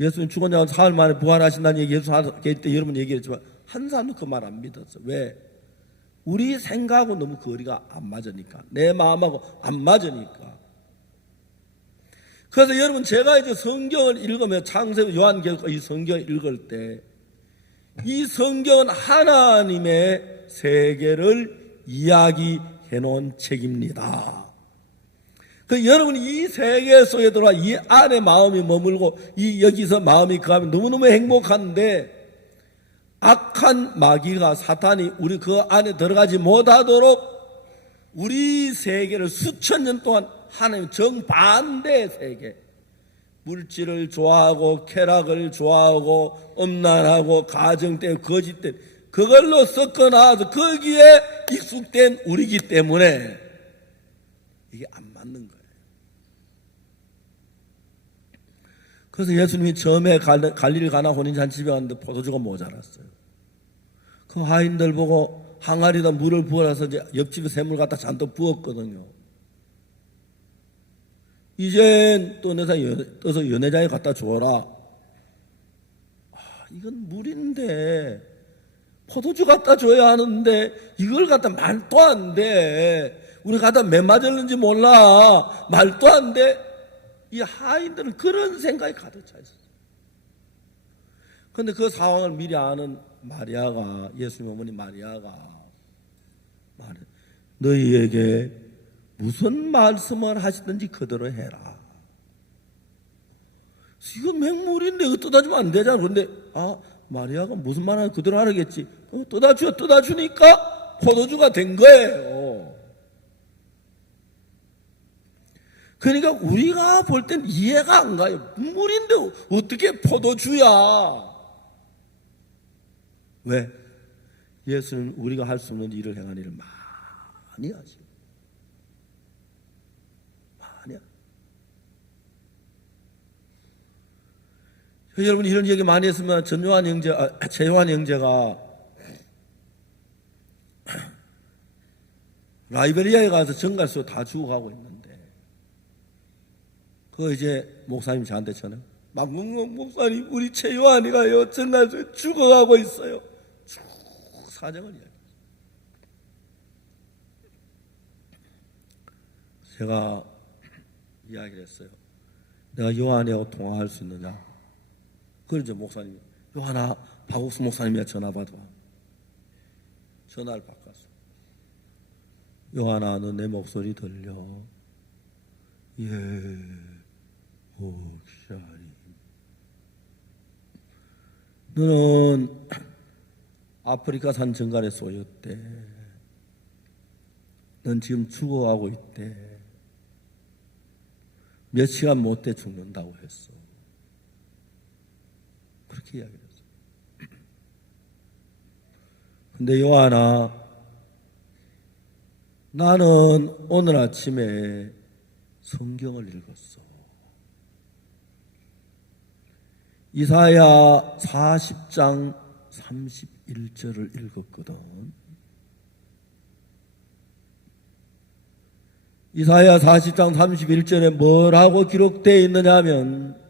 예수님 죽은 자 사흘 만에 부활하신다는 얘기 예수 계실 때 여러분 얘기했지만 한 사람도 그 말 안 믿었어. 왜? 우리 생각하고 너무 거리가 안 맞으니까. 내 마음하고 안 맞으니까. 그래서 여러분 제가 이제 성경을 읽으면 창세기 요한계시록 이 성경을 읽을 때 이 성경은 하나님의 세계를 이야기해 놓은 책입니다. 그 여러분이 이 세계 속에 들어와 이 안에 마음이 머물고 이 여기서 마음이 가면 너무너무 행복한데 악한 마귀가 사탄이 우리 그 안에 들어가지 못하도록 우리 세계를 수천 년 동안 하나님 정반대의 세계, 물질을 좋아하고 쾌락을 좋아하고 엄란하고 가정된 거짓된 그걸로 섞어놔서 거기에 익숙된 우리이기 때문에 이게 안 맞는 거예요. 그래서 예수님이 처음에 갈릴리 가나 혼인잔치집에 갔는데 포도주가 모자랐어요. 그 하인들 보고 항아리에다 물을 부어서 이제 옆집에 샘물 갖다 잔뜩 부었거든요. 이젠 떠서 연회장에 갖다 줘라. 이건 물인데 포도주 갖다 줘야 하는데 이걸 갖다 말도 안 돼. 우리 갖다 매 맞았는지 몰라. 말도 안 돼. 이 하인들은 그런 생각이 가득 차 있었어요. 그런데 그 상황을 미리 아는 마리아가, 예수님 어머니 마리아가 너희에게 무슨 말씀을 하시든지 그대로 해라. 이거 맹물인데 이거 떠다주면 안 되잖아. 그런데 마리아가 무슨 말 하면 그대로 하라겠지. 떠다주니까 포도주가 된 거예요. 그러니까 우리가 볼 땐 이해가 안 가요. 물인데 어떻게 포도주야? 왜? 예수는 우리가 할 수 없는 일을 행한 일을 많이 하죠. 많이 하죠. 여러분 이런 얘기 많이 했으면 최요한 형제가 라이베리아에 가서 정갈수 다 죽어가고 있는데 그 이제 목사님 저한테 전화 목사님 우리 최요한이가요 정갈수에 죽어가고 있어요. 쭉 사정을 이야기했어요. 제가 이야기를 했어요. 내가 요한이하고 통화할 수 있느냐? 그러죠. 목사님이 요한아 박옥수 목사님이야 전화 받아. 전화를 바꿨어. 요한아 너 내 목소리 들려? 예 목사님 너는 아프리카산 정갈에 쏘였대. 넌 지금 죽어가고 있대. 몇 시간 못 돼 죽는다고 했어. 그렇게 이야기했어요. 근데 요한아 나는 오늘 아침에 성경을 읽었어. 이사야 40장 31절을 읽었거든. 이사야 40장 31절에 뭐라고 기록되어 있느냐 하면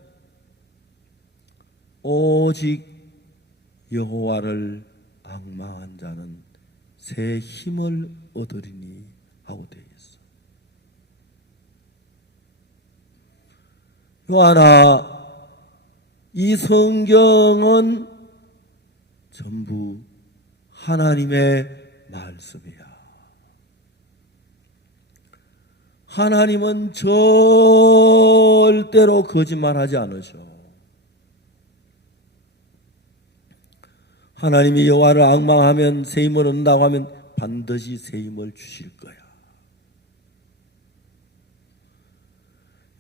오직 여호와를 앙망한 자는 새 힘을 얻으리니 하고 되어 있어. 요한아 이 성경은 전부 하나님의 말씀이야. 하나님은 절대로 거짓말하지 않으셔. 하나님이 여호와를 앙망하면 새 힘을 얻는다고 하면 반드시 새 힘을 주실 거야.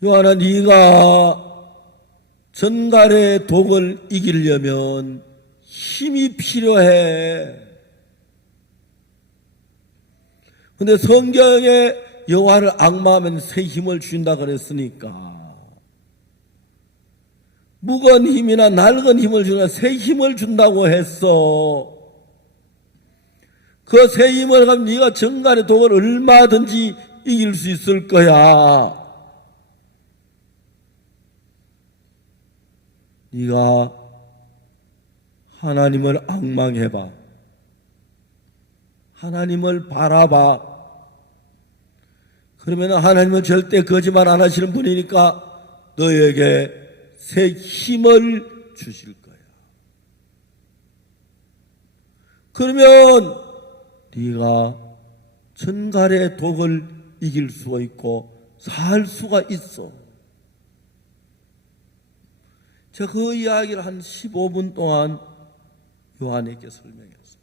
여호와는 네가 전갈의 독을 이기려면 힘이 필요해. 근데 성경에 여호와를 앙망하면 새 힘을 주신다 그랬으니까 무거운 힘이나 낡은 힘을 주나 새 힘을 준다고 했어. 그 새 힘을 가면 네가 전갈의 독을 얼마든지 이길 수 있을 거야. 네가 하나님을 앙망해봐. 하나님을 바라봐. 그러면 하나님은 절대 거짓말 안 하시는 분이니까 너에게 새 힘을 주실 거야. 그러면 네가 전갈의 독을 이길 수가 있고 살 수가 있어. 제가 그 이야기를 한 15분 동안 요한에게 설명했어요.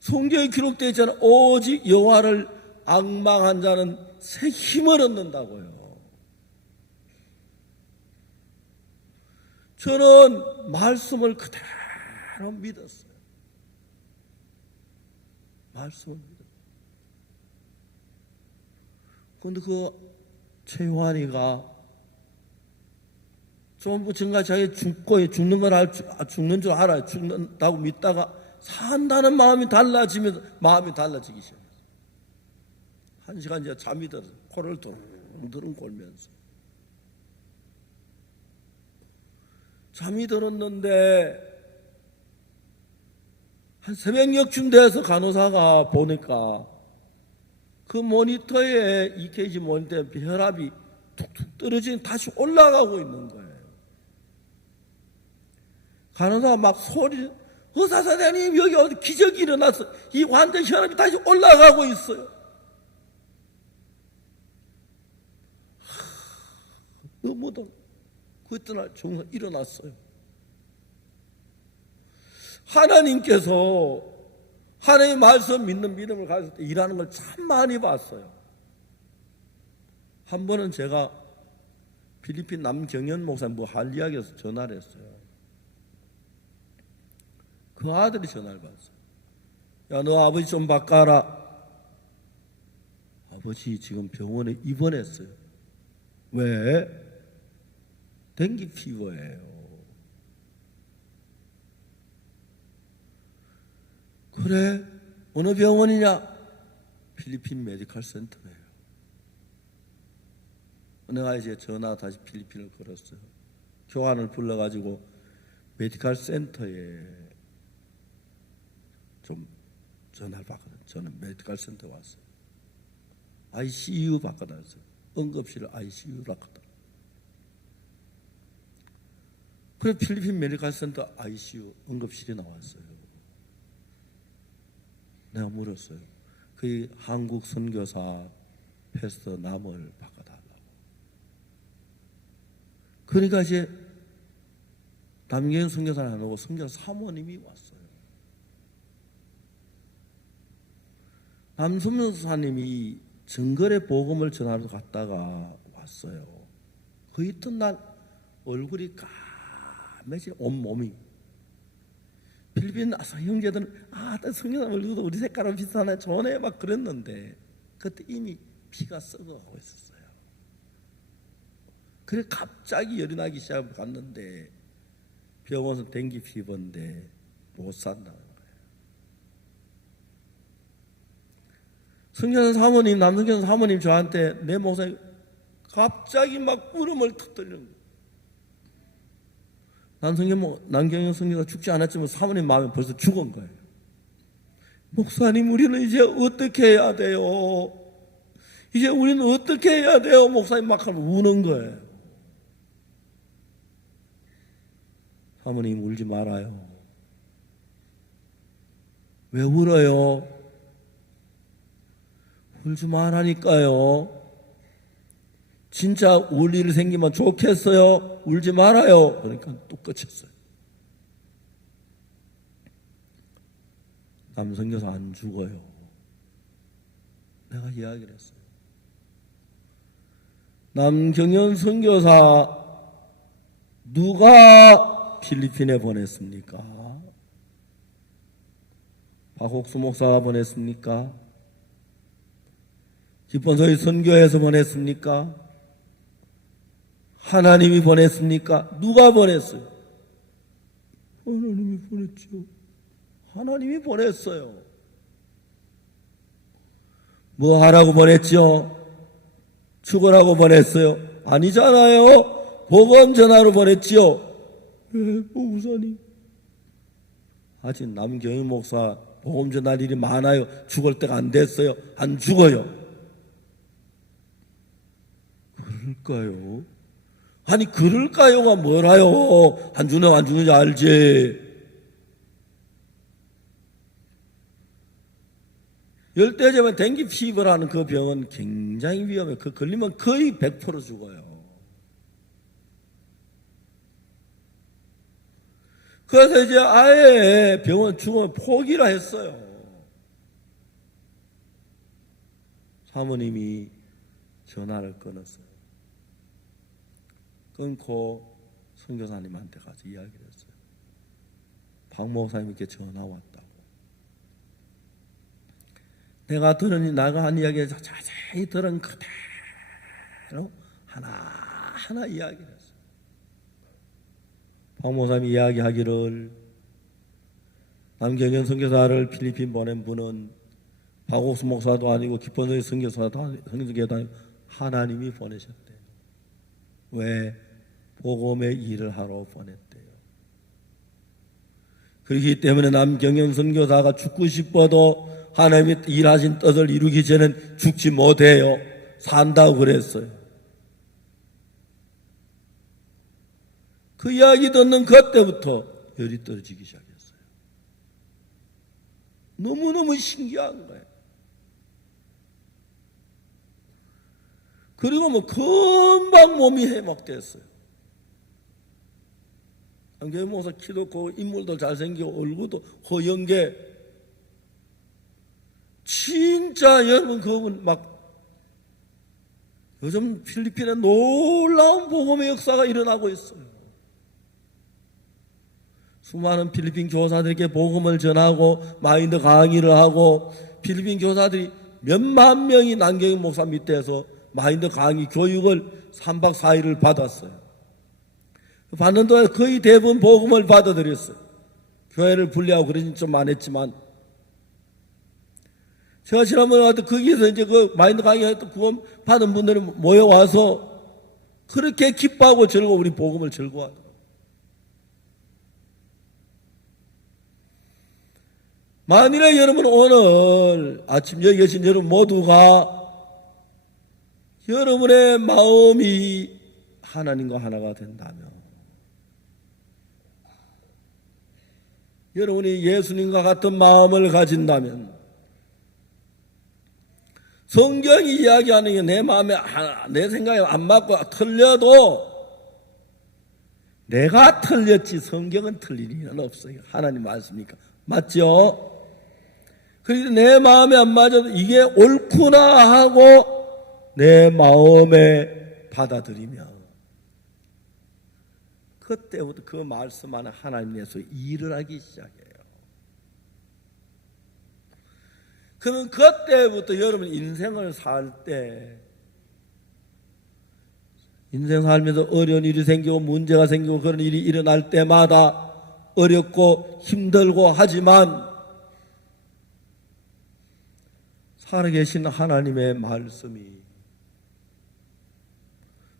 성경에 기록되어 있잖아요. 오직 여호와를 앙망한 자는 새 힘을 얻는다고요. 저는 말씀을 그대로 믿었어요. 말씀을 믿었어요. 그런데 그 최요한이가 좀 전까지 자기 죽는 걸 죽는 줄 알아요. 죽는다고 믿다가 산다는 마음이 달라지면서 마음이 달라지기 시작했어요. 한 시간 이제 잠이 들어서 코를 두릉두릉 골면서 잠이 들었는데 한 새벽녘쯤 돼서 간호사가 보니까 그 모니터에 EKG 모니터에 혈압이 툭툭 떨어지니 다시 올라가고 있는 거예요. 간호사가 막 소리, 의사 선생님 여기 어디 기적이 일어났어. 이 환자 혈압이 다시 올라가고 있어요. 너무도 그날 정말 일어났어요. 하나님께서 하나님의 말씀 믿는 믿음을 가졌을 때 일하는 걸 참 많이 봤어요. 한 번은 제가 필리핀 남경현 목사님 할 이야기에서 전화를 했어요. 그 아들이 전화를 받았어요. 야, 너 아버지 좀 바꿔라. 아버지 지금 병원에 입원했어요. 왜? 댕기 피버예요. 그래? 어느 병원이냐? 필리핀 메디컬 센터예요. 내가 이제 전화 다시 필리핀을 걸었어요. 교환을 불러가지고 메디컬 센터에 좀 전화를 받거든. 저는 메디컬 센터 왔어요. ICU 바꿔놨어요. 응급실을 ICU로 바꿨다. 그래 필리핀 메디컬 센터 ICU 응급실이 나왔어요. 내가 물었어요. 그 한국 선교사 패스터 남을 바꿔달라고. 그러니까 이제 남경 선교사는 안 오고 선교사 사모님이 왔어요. 남선교사님이 정글의 복음을 전하러 갔다가 왔어요. 그 이튿날 얼굴이 까매진 온몸이. 필리핀 형제들은 성교사 얼굴도 우리 색깔은 비슷하네 좋네 막 그랬는데 그때 이미 피가 썩어가고 있었어요. 그래 갑자기 열이 나기 시작하고 갔는데 병원에서 댕기 피부인데 못 산다는 거예요. 성교사 사모님, 남성교사 사모님 저한테 내 목사님 갑자기 막 울음을 터뜨리는 거예요. 남경영 성교사 죽지 않았지만 사모님 마음에 벌써 죽은 거예요. 목사님 우리는 이제 어떻게 해야 돼요? 이제 우리는 어떻게 해야 돼요? 목사님 막 하면 우는 거예요. 사모님 울지 말아요. 왜 울어요? 울지 말라니까요. 진짜 울 일 생기면 좋겠어요. 울지 말아요. 그러니까 또 끝쳤어요. 남선교사 안 죽어요. 내가 이야기를 했어요. 남경현 선교사 누가 필리핀에 보냈습니까? 박옥수 목사가 보냈습니까? 기본소위 선교에서 보냈습니까? 하나님이 보냈습니까? 누가 보냈어요? 하나님이 보냈죠. 하나님이 보냈어요. 뭐 하라고 보냈죠? 죽으라고 보냈어요? 아니잖아요. 복음 전하러 보냈지요. 목사님. 아직 남경희 목사 복음 전할 일이 많아요. 죽을 때가 안 됐어요. 안 죽어요. 그럴까요? 아니 그럴까요가 뭐라요? 안 죽는지 알지. 열대제면 댕기 피부라는 그 병은 굉장히 위험해요. 그 걸리면 거의 100% 죽어요. 그래서 이제 아예 병원 죽으면 포기라 했어요. 사모님이 전화를 끊었어요. 끊고 선교사님한테 가서 이야기를 했어요. 박 목사님께 전화 왔다고. 내가 들으니 나가 한 이야기를 자세히 들은 그대로 하나하나 이야기를 했어요. 박 목사님이 이야기하기를 남경현 선교사를 필리핀 보낸 분은 박옥수 목사도 아니고 기쁜소리 선교사도 아니고 하나님이 보내셨대요. 왜? 복음의 일을 하러 보냈대요. 그렇기 때문에 남경현 선교사가 죽고 싶어도 하나님이 일하신 뜻을 이루기 전엔 죽지 못해요. 산다고 그랬어요. 그 이야기 듣는 그때부터 열이 떨어지기 시작했어요. 너무너무 신기한 거예요. 그리고 뭐 금방 몸이 회복됐어요. 안경희 목사 키도 크고 인물도 잘생기고 얼굴도 허연 게 진짜 여러분 그분 막 요즘 필리핀에 놀라운 복음의 역사가 일어나고 있어요. 수많은 필리핀 교사들에게 복음을 전하고 마인드 강의를 하고 필리핀 교사들이 몇만 명이 남경희 목사 밑에서 마인드 강의 교육을 3박 4일을 받았어요. 받는 동안 거의 대부분 복음을 받아들였어요. 교회를 분리하고 그러진 좀 안 했지만 제가 지난번에 왔던 거기에서 이제 그 마인드 강의했던 구원 받은 분들이 모여와서 그렇게 기뻐하고 즐거워 우리 복음을 즐거워하더라고요. 만일에 여러분 오늘 아침 여기 계신 여러분 모두가 여러분의 마음이 하나님과 하나가 된다면 여러분이 예수님과 같은 마음을 가진다면 성경이 이야기하는 게 내 마음에 내 생각에 안 맞고 틀려도 내가 틀렸지 성경은 틀릴 일은 없어요. 하나님 말씀이니까. 맞죠? 그래서 내 마음에 안 맞아도 이게 옳구나 하고 내 마음에 받아들이면 그때부터 그 말씀 안에 하나님께서 일을 하기 시작해요. 그러면 그때부터 여러분 인생을 살 때 인생 살면서 어려운 일이 생기고 문제가 생기고 그런 일이 일어날 때마다 어렵고 힘들고 하지만 살아계신 하나님의 말씀이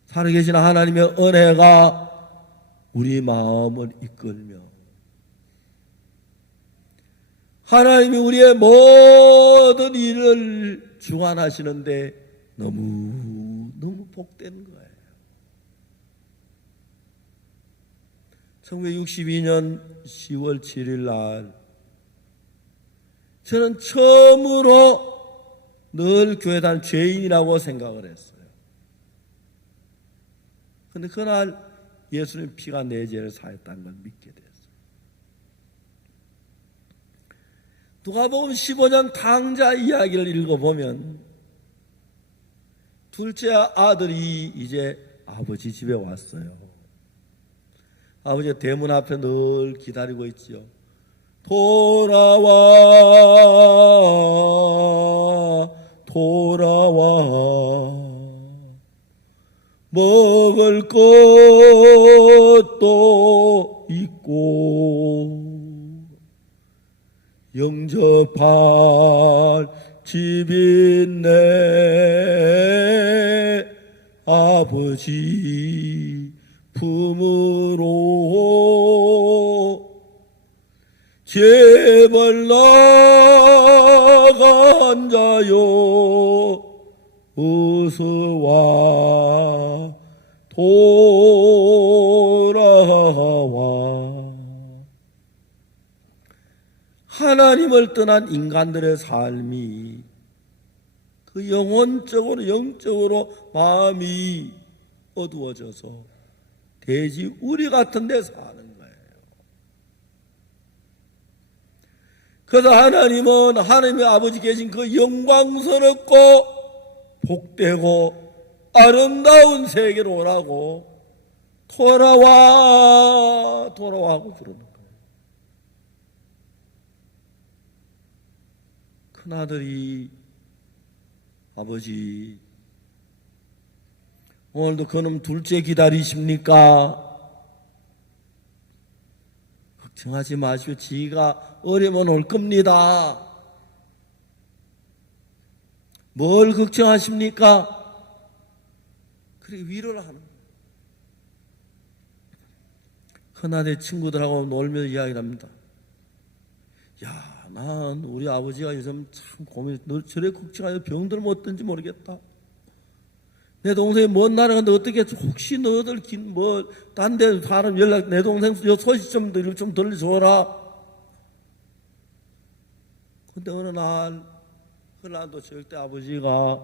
살아계신 하나님의 은혜가 우리 마음을 이끌며 하나님이 우리의 모든 일을 주관하시는데 너무 복된 거예요. 1962년 10월 7일 날 저는 처음으로 늘 교회단 죄인이라고 생각을 했어요. 그런데 그날 예수님 피가 내 죄를 사했다는 걸 믿게 됐어요. 누가복음 15장 탕자 이야기를 읽어보면 둘째 아들이 이제 아버지 집에 왔어요. 아버지가 대문 앞에 늘 기다리고 있지요. 돌아와 돌아와 먹을 것도 있고 영접할 집 있네 아버지 품으로 제발 나간 자요 어서와 돌아와. 하나님을 떠난 인간들의 삶이 그 영혼적으로 영적으로 마음이 어두워져서 돼지 우리 같은 데 사는 거예요. 그래서 하나님은 하나님의 아버지 계신 그 영광스럽고 복되고 아름다운 세계로 오라고 돌아와 하고 부르는 거예요. 큰아들이 아버지 오늘도 그놈 둘째 기다리십니까? 걱정하지 마시오. 지가 어려면 올 겁니다. 뭘 걱정하십니까? 그래 위로를 하는 거예요. 큰아들 친구들하고 놀며 이야기를 합니다. 야, 난 우리 아버지가 요즘 참 고민, 너 저래 걱정하여 병들 못 든지 모르겠다. 내 동생이 먼 나라 간데 어떻게 혹시 너들 딴 데 사람 연락 내 동생 소식 좀 들려줘라. 근데 어느 날 그날도 절대 아버지가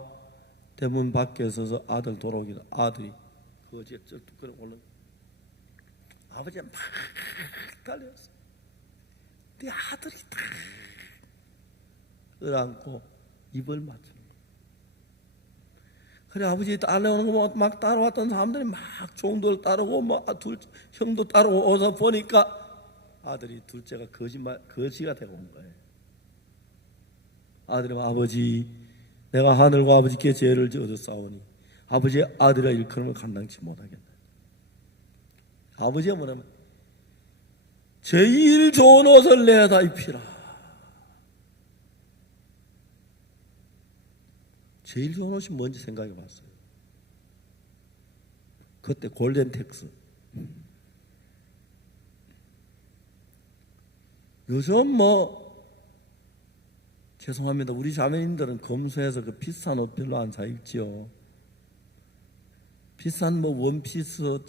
대문 밖에 서서 아들 돌아오기도 아들이 그 집 저 뚜껑을 올라 아버지가 막 달렸어. 내 아들이 다 끌어안고 입을 맞추는 거야. 그래 아버지 따라오는 거 막 따라왔던 사람들이 막 종들 따르고 형도 따르고 어서 보니까 아들이 둘째가 거지가 되고 온 거예요. 아들이 아버지 내가 하늘과 아버지께 죄를 지어줬사오니 아버지의 아들이라 일컬음을 감당치 못하겠다. 아버지가 뭐냐면 제일 좋은 옷을 내다 입히라. 제일 좋은 옷이 뭔지 생각해 봤어요. 그때 골덴텍스. 요즘 죄송합니다. 우리 자매님들은 검소해서 그 비싼 옷 별로 안 사 입지요. 비싼 원피스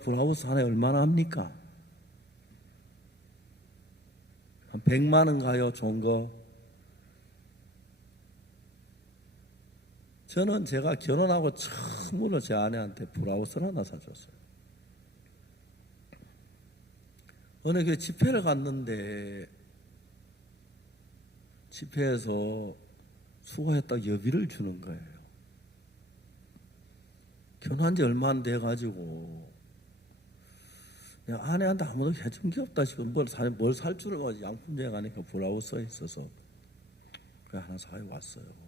브라우스 하나에 얼마나 합니까? 한 100만 원 가요, 좋은 거. 저는 제가 결혼하고 처음으로 제 아내한테 브라우스를 하나 사줬어요. 어느 그 집회를 갔는데 집회에서 수고했다고 여비를 주는 거예요. 결혼한 지 얼마 안 돼가지고 내가 아내한테 아무도 해준 게 없다 싶어 뭘 살 줄을 가지고 양품점에 가니까 브라우스가 있어서 그래 하나 사왔어요.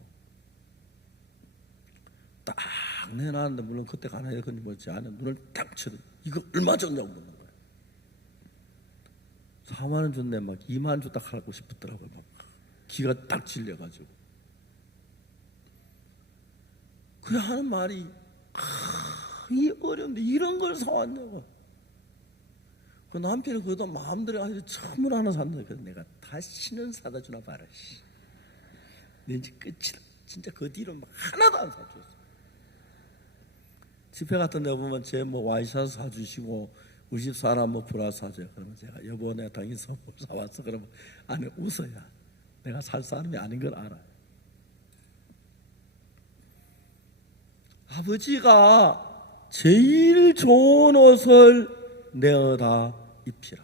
딱 내놨는데 물론 그때가 안 해요. 근데 제 아내 눈을 딱 치더니 이거 얼마 줬냐고 묻는 거예요. 4만 원 줬네 막 2만 원 줬다 하고 싶었더라고요. 막 기가 딱 질려가지고 그래 하는 말이 이 어려운데 이런 걸 사왔냐고. 그 남편이 그래도 마음대로 아주 처음으로 하나 샀는데 그래서 내가 다시는 사다 주나 봐라. 내 이제 끝이다. 진짜 그 뒤로 막 하나도 안 사줬어. 집회 같은 데 보면 제 와이셔츠 사주시고 우리 집 사람 브라 사줘요. 그러면 제가 여보 내가 당연히 선물 사왔어. 그러면 안에 웃어야 내가 살 사람이 아닌 걸 알아. 아버지가 제일 좋은 옷을 내어다 입히라.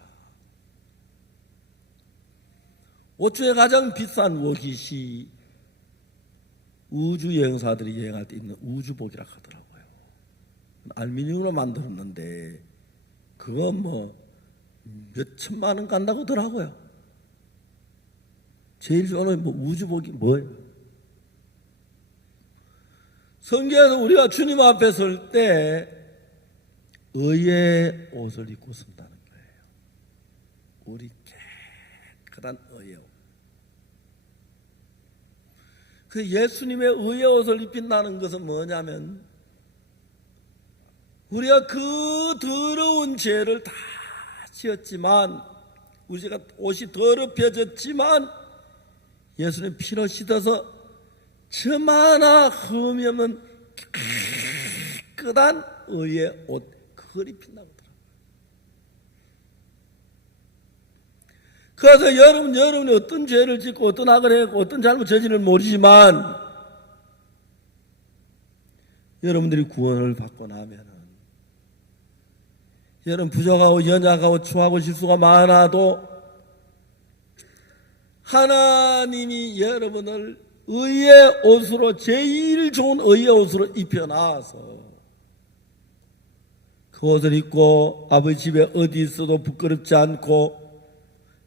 옷 중에 가장 비싼 워깃이 우주 여행사들이 여행할 때 입는 우주복이라 하더라고요. 알루미늄으로 만들었는데 그건 뭐 몇 천만 원 간다고 하더라고요. 제일 좋아하는 뭐 우주복이 뭐예요? 성경에서 우리가 주님 앞에 설 때 의의 옷을 입고 선다는 거예요. 우리 깨끗한 의의 옷. 그 예수님의 의의 옷을 입힌다는 것은 뭐냐면 우리가 그 더러운 죄를 다 지었지만 우리가 옷이 더럽혀졌지만 예수님 피로 씻어서 저마나 흠이 없는 깨끗한 의의 옷 그걸 입힌다고 하더라고요. 그래서 여러분이 어떤 죄를 짓고 어떤 악을 했고 어떤 잘못 저지를 모르지만 여러분들이 구원을 받고 나면은 여러분 부족하고 연약하고 추하고 실수가 많아도 하나님이 여러분을 의의 옷으로 제일 좋은 의의 옷으로 입혀놔서 그 옷을 입고 아버지 집에 어디 있어도 부끄럽지 않고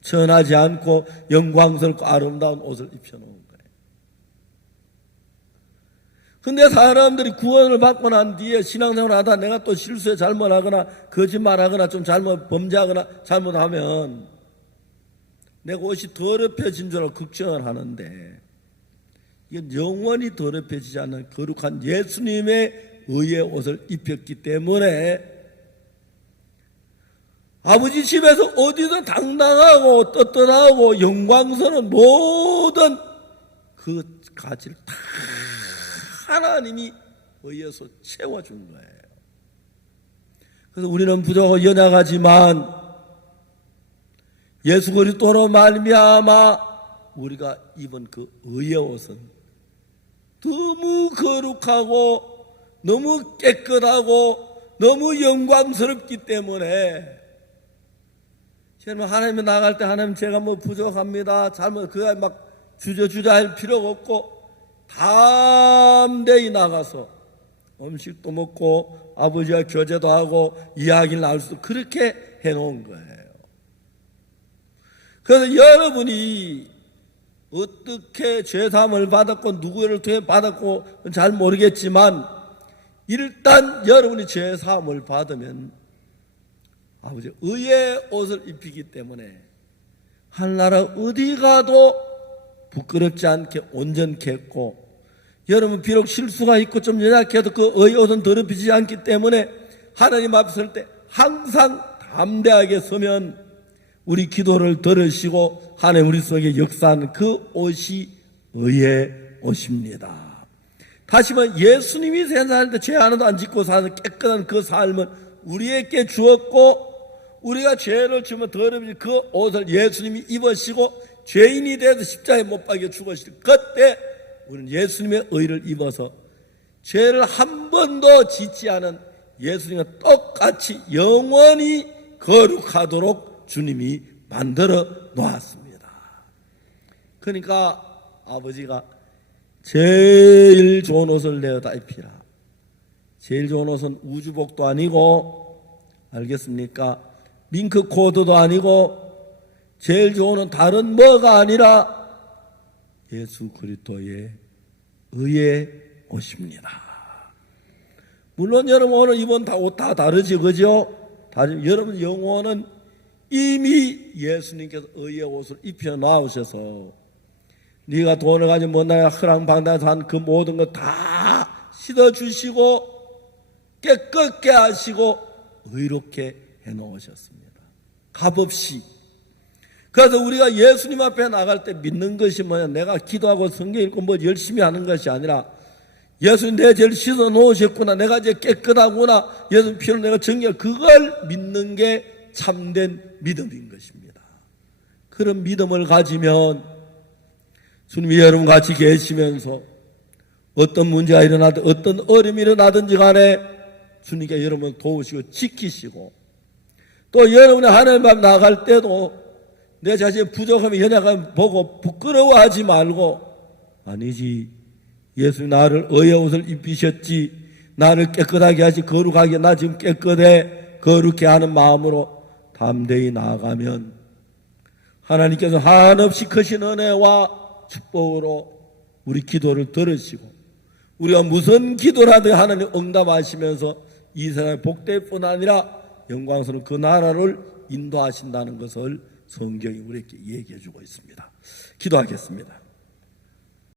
천하지 않고 영광스럽고 아름다운 옷을 입혀놓은 거예요. 근데 사람들이 구원을 받고 난 뒤에 신앙생활을 하다 내가 또 실수에 잘못하거나 거짓말하거나 좀 잘못 범죄하거나 잘못하면 내가 옷이 더럽혀진 줄 알고 걱정을 하는데 이건 영원히 더럽혀지지 않는 거룩한 예수님의 의의 옷을 입혔기 때문에 아버지 집에서 어디든 당당하고 떳떳하고 영광스러운 모든 그 가지를 다 하나님이 의해서 채워준 거예요. 그래서 우리는 부족하고 연약하지만 예수 그리스도로 말미암아 우리가 입은 그 의의 옷은 너무 거룩하고 너무 깨끗하고 너무 영광스럽기 때문에 저는 하나님이 나갈 때 하나님 제가 뭐 부족합니다 잘못 그가 막 주저주저 할 필요가 없고 담대히 나가서 음식도 먹고 아버지와 교제도 하고 이야기를 나눌 수도 그렇게 해놓은 거예요. 그래서 여러분이 어떻게 죄사함을 받았고 누구를 통해 받았고 잘 모르겠지만 일단 여러분이 죄사함을 받으면 아버지 의의 옷을 입히기 때문에 하늘나라 어디 가도 부끄럽지 않게 온전케 했고 여러분 비록 실수가 있고 좀 연약해도 그 의의 옷은 더럽히지 않기 때문에 하나님 앞에 설 때 항상 담대하게 서면 우리 기도를 들으시고 하나님 우리 속에 역사하는 그 옷이 의의 옷입니다. 다시 말해 예수님이 세상할 때 죄 하나도 안 짓고 사는 깨끗한 그 삶은 우리에게 주었고 우리가 죄를 지으면 더럽혀진 그 옷을 예수님이 입으시고 죄인이 돼서 십자가에 못 박여 죽으실 그때 우리는 예수님의 의를 입어서 죄를 한 번도 짓지 않은 예수님과 똑같이 영원히 거룩하도록 주님이 만들어 놓았습니다. 그러니까 아버지가 제일 좋은 옷을 내어다 입히라. 제일 좋은 옷은 우주복도 아니고 알겠습니까? 밍크 코드도 아니고 제일 좋은 옷은 다른 뭐가 아니라 예수 그리스도의 의의 옷입니다. 물론 여러분 오늘 입은 옷 다 다르지 그죠? 여러분 영혼은 이미 예수님께서 의의 옷을 입혀 놓으셔서 네가 돈을 가지고 못나야 허랑방탕해서 한 그 모든 것 다 씻어주시고 깨끗게 하시고 의롭게 해놓으셨습니다. 값없이. 그래서 우리가 예수님 앞에 나갈 때 믿는 것이 뭐냐, 내가 기도하고 성경 읽고 뭐 열심히 하는 것이 아니라 예수님 내 죄를 씻어 놓으셨구나, 내가 이제 깨끗하구나, 예수님 피로 내가 정결, 그걸 믿는 게 참된 믿음인 것입니다. 그런 믿음을 가지면 주님이 여러분 같이 계시면서 어떤 문제가 일어나든 어떤 어려움이 일어나든지 간에 주님께 여러분을 도우시고 지키시고 또 여러분이 하나님 앞 나갈 때도 내 자신의 부족함이 연약함 보고 부끄러워하지 말고, 아니지, 예수 나를 의의 옷을 입히셨지, 나를 깨끗하게 하시 거룩하게, 나 지금 깨끗해 거룩해 하는 마음으로 담대히 나아가면 하나님께서 한없이 크신 은혜와 축복으로 우리 기도를 들으시고, 우리가 무슨 기도라도 하나님 응답하시면서 이 세상의 복대뿐 아니라 영광스러운 그 나라를 인도하신다는 것을 성경이 우리에게 얘기해 주고 있습니다. 기도하겠습니다.